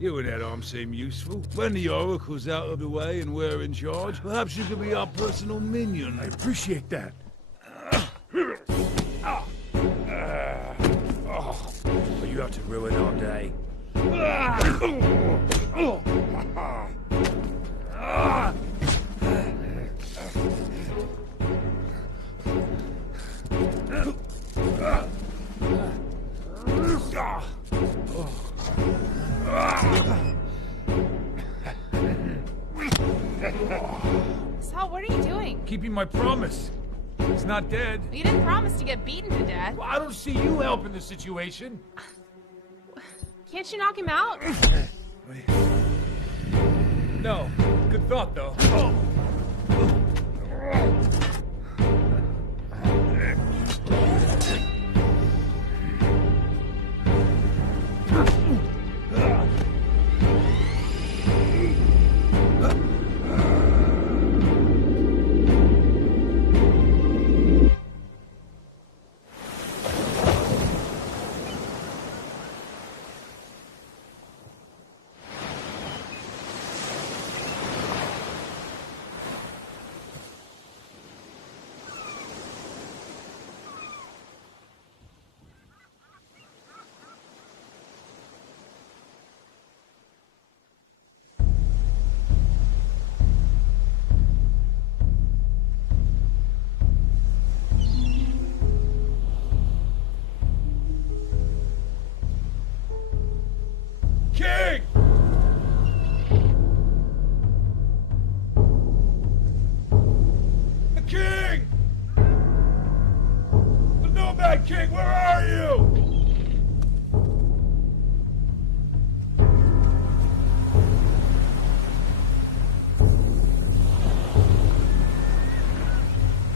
You and that arm seem useful. When the Oracle's out of the way and we're in charge, perhaps you could be our personal minion. I appreciate that. Are you out to ruin our day? Sal, what are you doing? Keeping my promise. It's not dead. You didn't promise to get beaten to death. Well, I don't see you helping the situation. Can't you knock him out? No. Good thought, though. Nomad King, where are you?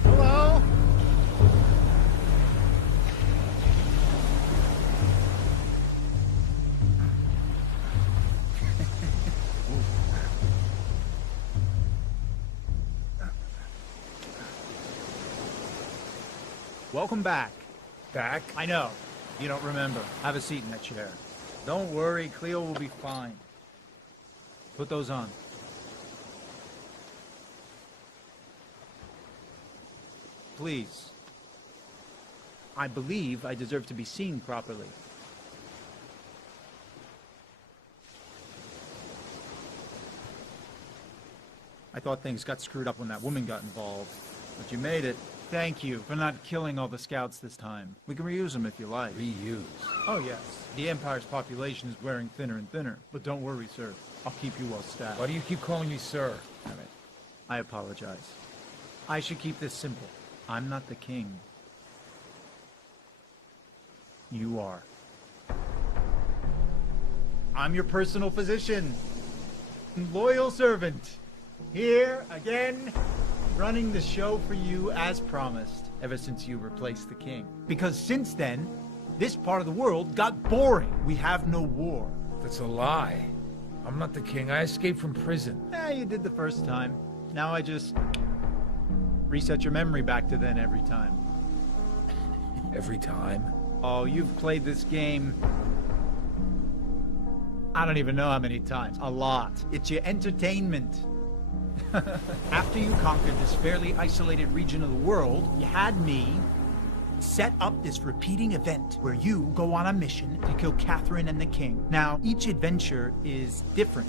Hello? Welcome back. Back? I know. You don't remember. Have a seat in that chair. Don't worry, Cleo will be fine. Put those on. Please. I believe I deserve to be seen properly. I thought things got screwed up when that woman got involved, but you made it. Thank you for not killing all the scouts this time. We can reuse them if you like. Reuse? Oh, yes. The Empire's population is wearing thinner and thinner. But don't worry, sir. I'll keep you well staffed. Why do you keep calling me sir? Damn it. I apologize. I should keep this simple. I'm not the king. You are. I'm your personal physician. Loyal servant. Here again, running the show for you as promised, ever since you replaced the king. Because since then, this part of the world got boring. We have no war. That's a lie. I'm not the king. I escaped from prison. You did the first time. Now I just reset your memory back to then every time. Every time? Oh, you've played this game... I don't even know how many times. A lot. It's your entertainment. After you conquered this fairly isolated region of the world, you had me set up this repeating event where you go on a mission to kill Catherine and the king. Now, each adventure is different,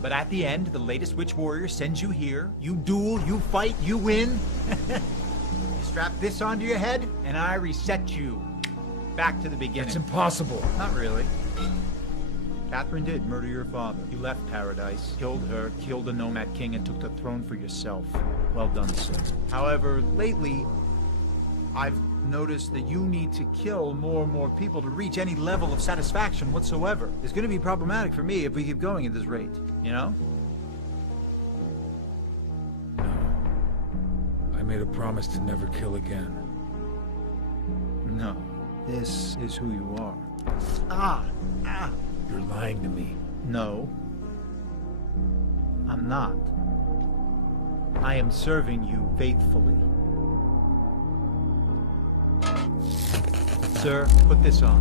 but at the end, the latest witch warrior sends you here. You duel, you fight, you win. You strap this onto your head, and I reset you back to the beginning. It's impossible. Not really. Catherine did murder your father. You left paradise, killed her, killed the Nomad King, and took the throne for yourself. Well done, sir. However, lately, I've noticed that you need to kill more and more people to reach any level of satisfaction whatsoever. It's going to be problematic for me if we keep going at this rate, you know? I made a promise to never kill again. No. This is who you are. You're lying to me. No. I'm not. I am serving you faithfully. Sir, put this on.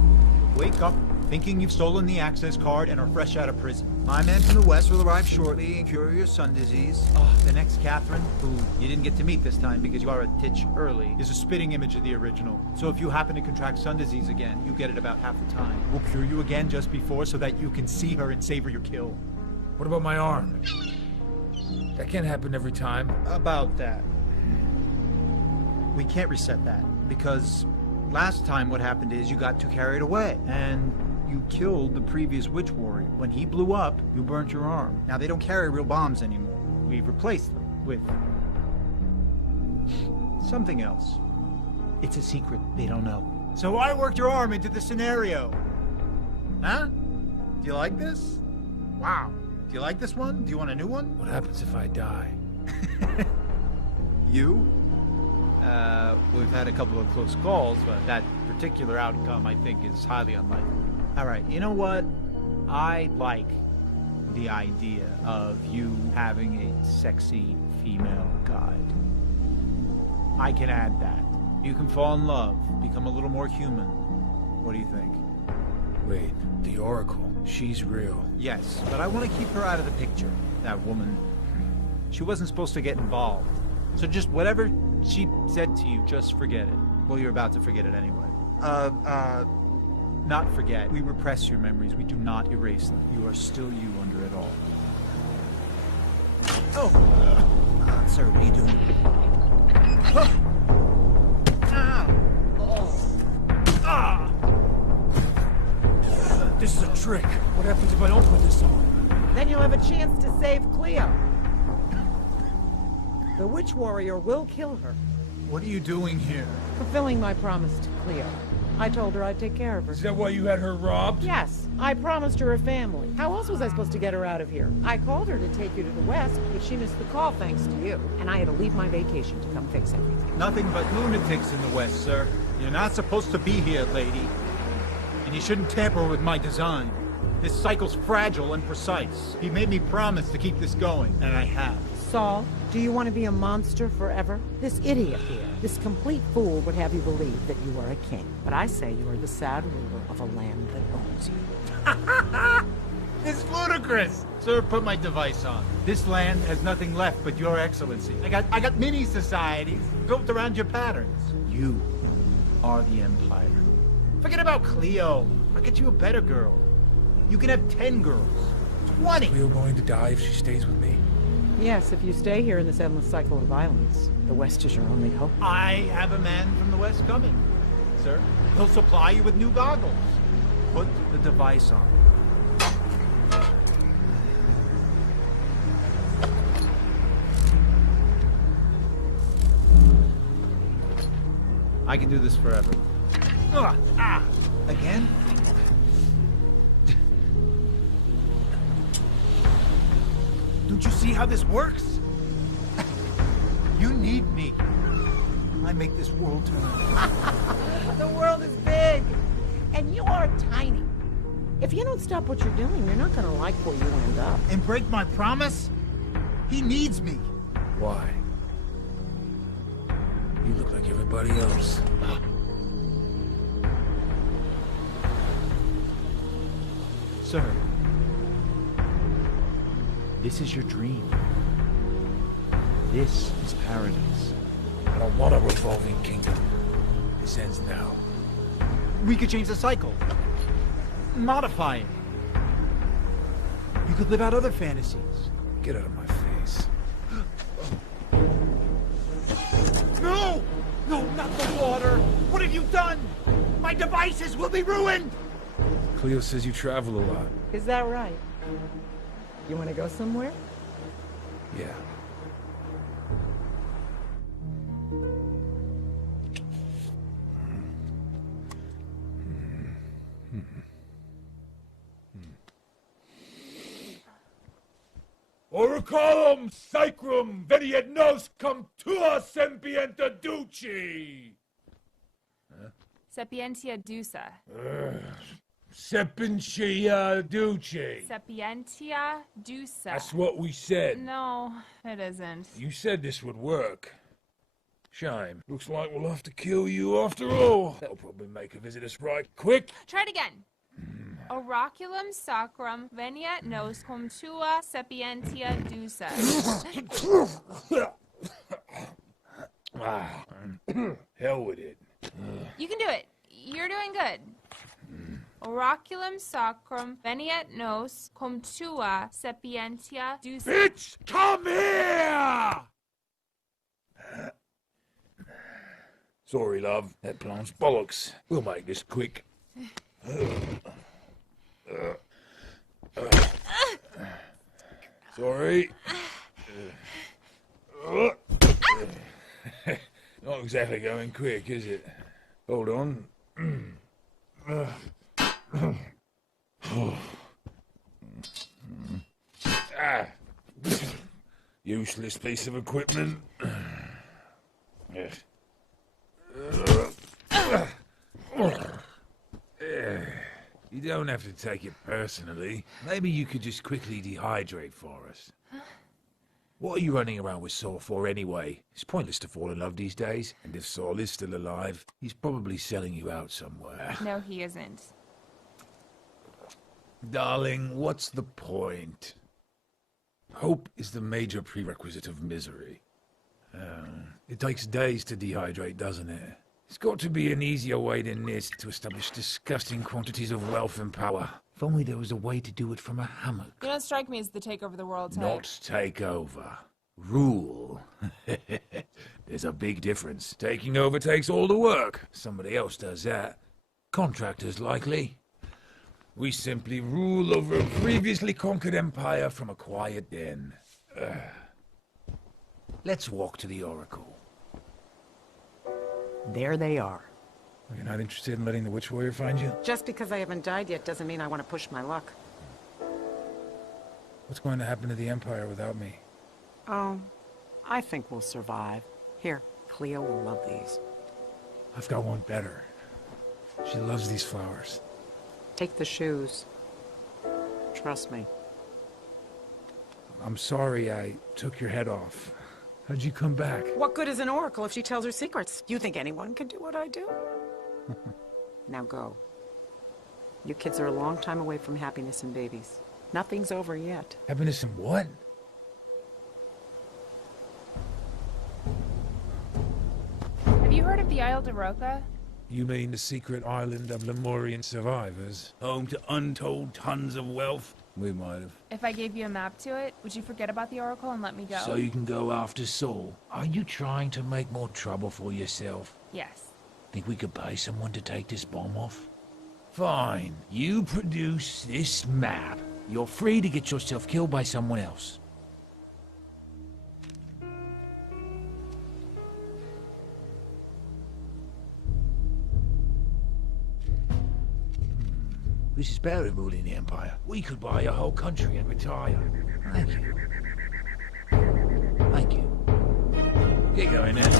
Wake up thinking you've stolen the access card and are fresh out of prison. My man from the west will arrive shortly and cure your sun disease. The next Catherine, who you didn't get to meet this time because you are a titch early, is a spitting image of the original. So if you happen to contract sun disease again, you get it about half the time. We'll cure you again just before so that you can see her and savor your kill. What about my arm? That can't happen every time. About that. We can't reset that because last time what happened is you got too carried away and you killed the previous witch warrior. When he blew up, you burnt your arm. Now they don't carry real bombs anymore. We've replaced them with something else. It's a secret. They don't know. So I worked your arm into the scenario. Huh? Do you like this? Wow. Do you like this one? Do you want a new one? What happens if I die? You? We've had a couple of close calls, but that particular outcome, I think, is highly unlikely. All right, you know what? I like the idea of you having a sexy female guide. I can add that. You can fall in love, become a little more human. What do you think? Wait, the Oracle, she's real. Yes, but I want to keep her out of the picture. That woman, she wasn't supposed to get involved. So just whatever she said to you, just forget it. Well, you're about to forget it anyway. Not forget. We repress your memories. We do not erase them. You are still you under it all. Oh! Sir, what are you doing? This is a trick. What happens if I don't put this on? Then you'll have a chance to save Cleo. The witch warrior will kill her, What are you doing here? Fulfilling my promise to Cleo. I told her I'd take care of her. Is that why you had her robbed? Yes, I promised her a family. How else was I supposed to get her out of here? I called her to take you to the West, but she missed the call thanks to you. And I had to leave my vacation to come fix everything. Nothing but lunatics in the West, sir. You're not supposed to be here, lady. And you shouldn't tamper with my design. This cycle's fragile and precise. He made me promise to keep this going, and I have. Saul, do you want to be a monster forever? This idiot here, this complete fool would have you believe that you are a king. But I say you are the sad ruler of a land that owns you. It's ludicrous! Sir, put my device on. This land has nothing left but your excellency. I got mini societies built around your patterns. You are the Empire. Forget about Cleo. I'll get you a better girl. You can have 10 girls. 20! Cleo going to die if she stays with me? Yes, if you stay here in this endless cycle of violence, the West is your only hope. I have a man from the West coming, sir. He'll supply you with new goggles. Put the device on. I can do this forever. Again? Don't you see how this works? You need me. I make this world turn. The world is big, and you are tiny. If you don't stop what you're doing, you're not gonna like where you end up. And break my promise? He needs me. Why? You look like everybody else. Sir, this is your dream. This is paradise. I don't want a revolving kingdom. This ends now. We could change the cycle. Modify it. You could live out other fantasies. Get out of my face. No! No, not the water! What have you done? My devices will be ruined! Cleo says you travel a lot. Is that right? You want to go somewhere? Yeah. Orichalum sacrum veniet nos cum tua sempienta duci! Sapientia Dusa. Sepientia duci. Sapientia Dusa. That's what we said. No, it isn't. You said this would work. Shame. Looks like we'll have to kill you after all. That'll probably make her visit us right quick. Try it again. Oraculum sacrum veniet nos cum tua sapientia Dusa. Hell with it. You can do it. You're doing good. Oraculum sacrum veniet nos cum tua sapientia Dusa. Bitch, come here! Sorry, love. That plan's bollocks. We'll make this quick. Sorry. Not exactly going quick, is it? Hold on. Useless piece of equipment. You don't have to take it personally. Maybe you could just quickly dehydrate for us. What are you running around with Saul for anyway? It's pointless to fall in love these days. And if Saul is still alive, he's probably selling you out somewhere. No, he isn't. Darling, what's the point? Hope is the major prerequisite of misery. It takes days to dehydrate, doesn't it? It's got to be an easier way than this to establish disgusting quantities of wealth and power. If only there was a way to do it from a hammock. You don't strike me as the take over the world type. Not take over. Rule. There's a big difference. Taking over takes all the work. Somebody else does that. Contractors, likely. We simply rule over a previously conquered empire from a quiet den. Let's walk to the Oracle. there they are. You're not interested in letting the Witch Warrior find you? Just because I haven't died yet doesn't mean I want to push my luck. What's going to happen to the Empire without me? Oh, I think we'll survive. Here, Cleo will love these. I've got one better. She loves these flowers. Take the shoes. Trust me. I'm sorry I took your head off. How'd you come back? What good is an oracle if she tells her secrets? You think anyone can do what I do? Now go. You kids are a long time away from happiness and babies. Nothing's over yet. Happiness and what? Have you heard of the Isle de Roca? You mean the secret island of Lemurian survivors? Home to untold tons of wealth? We might have. If I gave you a map to it, would you forget about the Oracle and let me go? So you can go after Saul. Are you trying to make more trouble for yourself? Yes. Think we could pay someone to take this bomb off? Fine. You produce this map. You're free to get yourself killed by someone else. This is better than ruling the Empire. We could buy a whole country and retire. Thank you. Thank you. Get going then.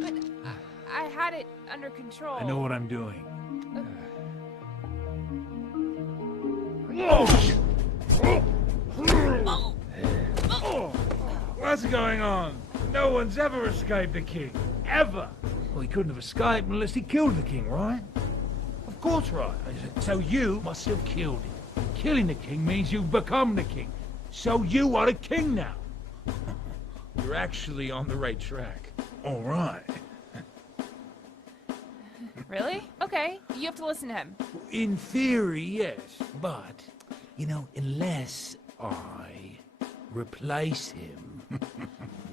But I had it under control. I know what I'm doing. What's going on? No one's ever escaped the king. Ever. Well, he couldn't have escaped unless he killed the king, right? Of course, right. So you must have killed him. Killing the king means you've become the king. So you are the king now. You're actually on the right track. All right. Really? Okay, you have to listen to him. In theory, yes. But, you know, unless I replace him,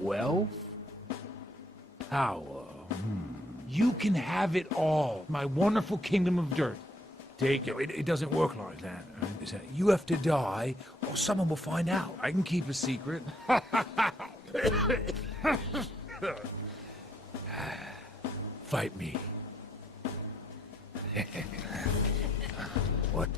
wealth, power, you can have it all. My wonderful kingdom of dirt. Take it. It doesn't work like that. You have to die, or someone will find out. I can keep a secret. Fight me. What?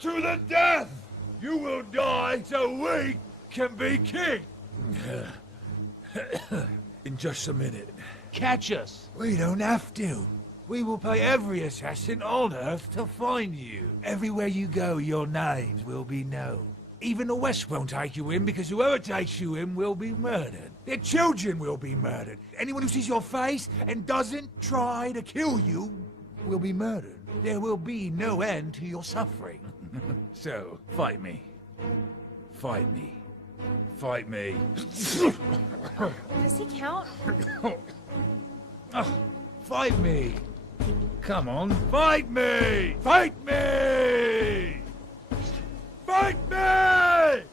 To the death! You will die so we can be king! In just a minute. Catch us! We don't have to. We will pay every assassin on Earth to find you. Everywhere you go, your names will be known. Even the West won't take you in because whoever takes you in will be murdered. Their children will be murdered. Anyone who sees your face and doesn't try to kill you will be murdered. There will be no end to your suffering. So, fight me. Fight me. Fight me. Does he count? Fight me. Come on, fight me! Fight me! Fight me!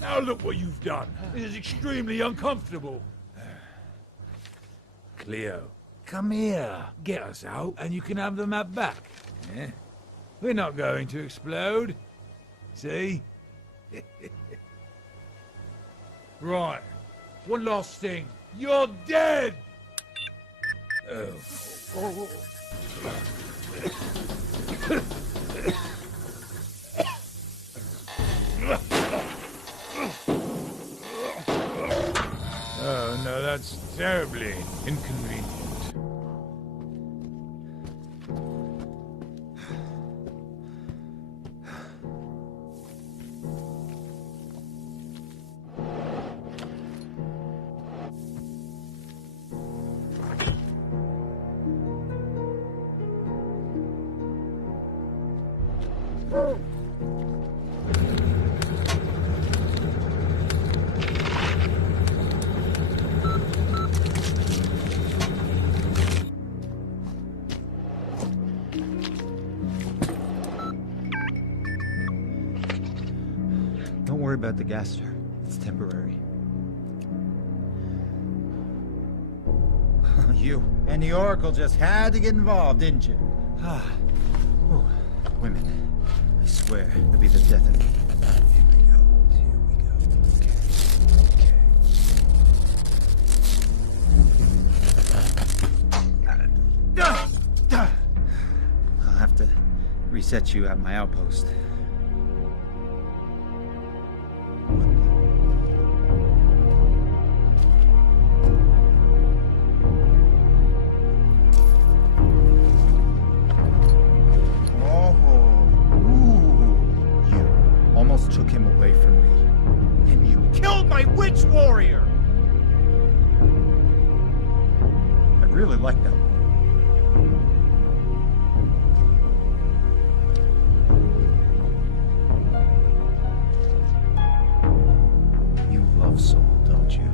Now look what you've done. This is extremely uncomfortable. Cleo, come here. Get us out, and you can have the map back. Yeah? We're not going to explode. See? Right. One last thing. You're dead! Oh. That's terribly inconvenient. Don't worry about the Gaster. It's temporary. You and the Oracle just had to get involved, didn't you? Ooh, women. I swear, they'll be the death of me. I'll have to reset you at my outpost. Took him away from me, and you killed my witch warrior! I really like that one. You love Saul, don't you?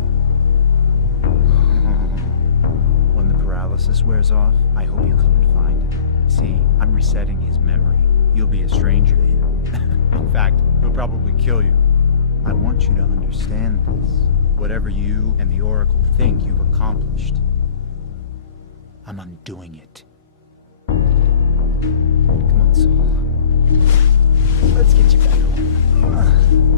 When the paralysis wears off, I hope you come and find him. See, I'm resetting his memory. You'll be a stranger to him. In fact, he'll probably kill you. I want you to understand this. Whatever you and the Oracle think you've accomplished, I'm undoing it. Come on, Saul. Let's get you back home.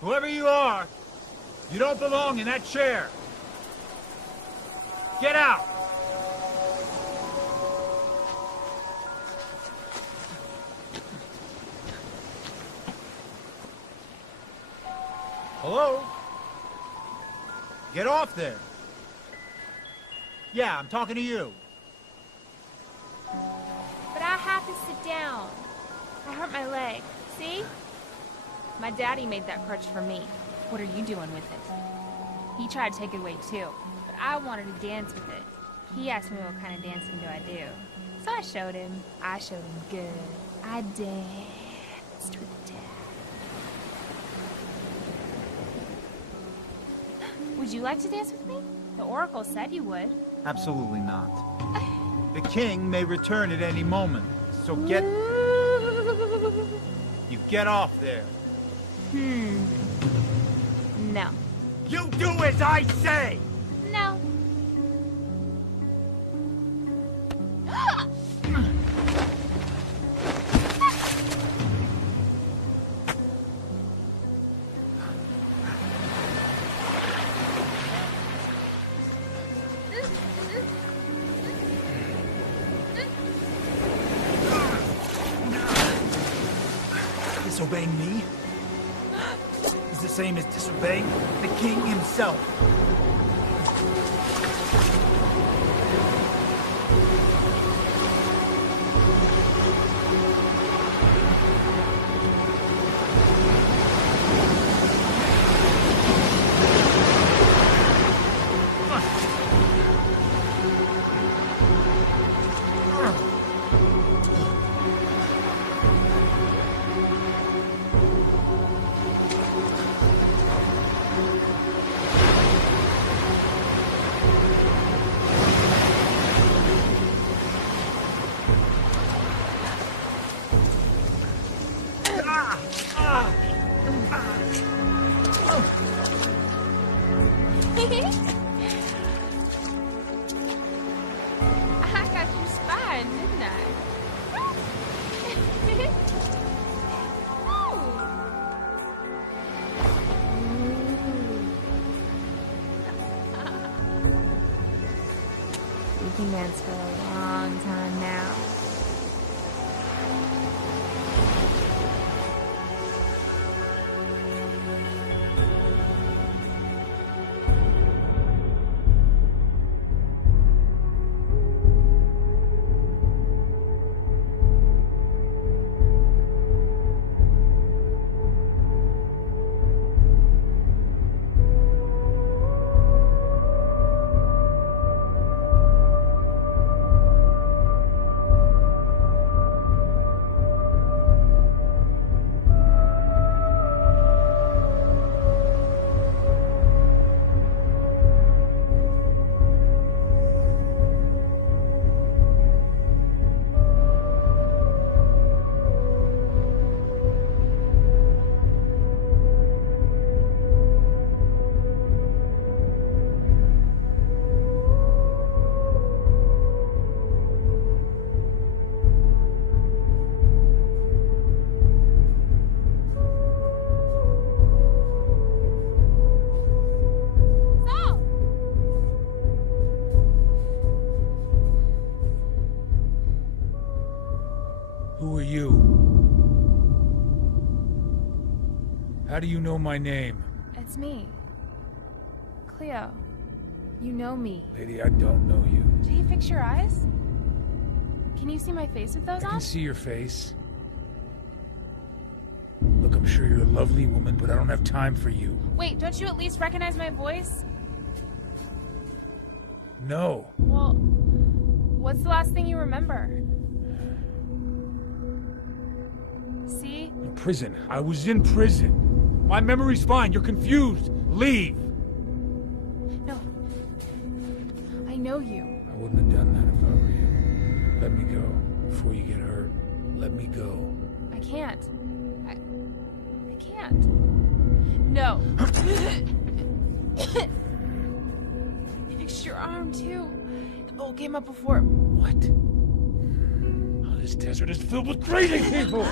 Whoever you are, you don't belong in that chair. Get out! Hello? Get off there. Yeah, I'm talking to you. But I have to sit down. I hurt my leg. See? My daddy made that crutch for me. What are you doing with it? He tried to take it away too, but I wanted to dance with it. He asked me what kind of dancing do I do. So I showed him. I showed him good. I danced with Dad. Would you like to dance with me? The Oracle said you would. Absolutely not. The king may return at any moment, so get... You get off there. No. You do as I say! No. Disobeying me is the same as disobeying the king himself. I got your spine, didn't I? We've been dance for a long time now. Who are you? How do you know my name? It's me. Cleo. You know me. Lady, I don't know you. Did you fix your eyes? Can you see my face with those I on? can see your face. Look, I'm sure you're a lovely woman, but I don't have time for you. Wait, don't you at least recognize my voice? No. Well, what's the last thing you remember? See? Prison. I was in prison. My memory's fine. You're confused. Leave. No. I know you. I wouldn't have done that if I were you. Let me go before you get hurt. Let me go. I can't. I can't. No. Fix your arm, too. The bolt came up before. What? Oh, this desert is filled with crazy people!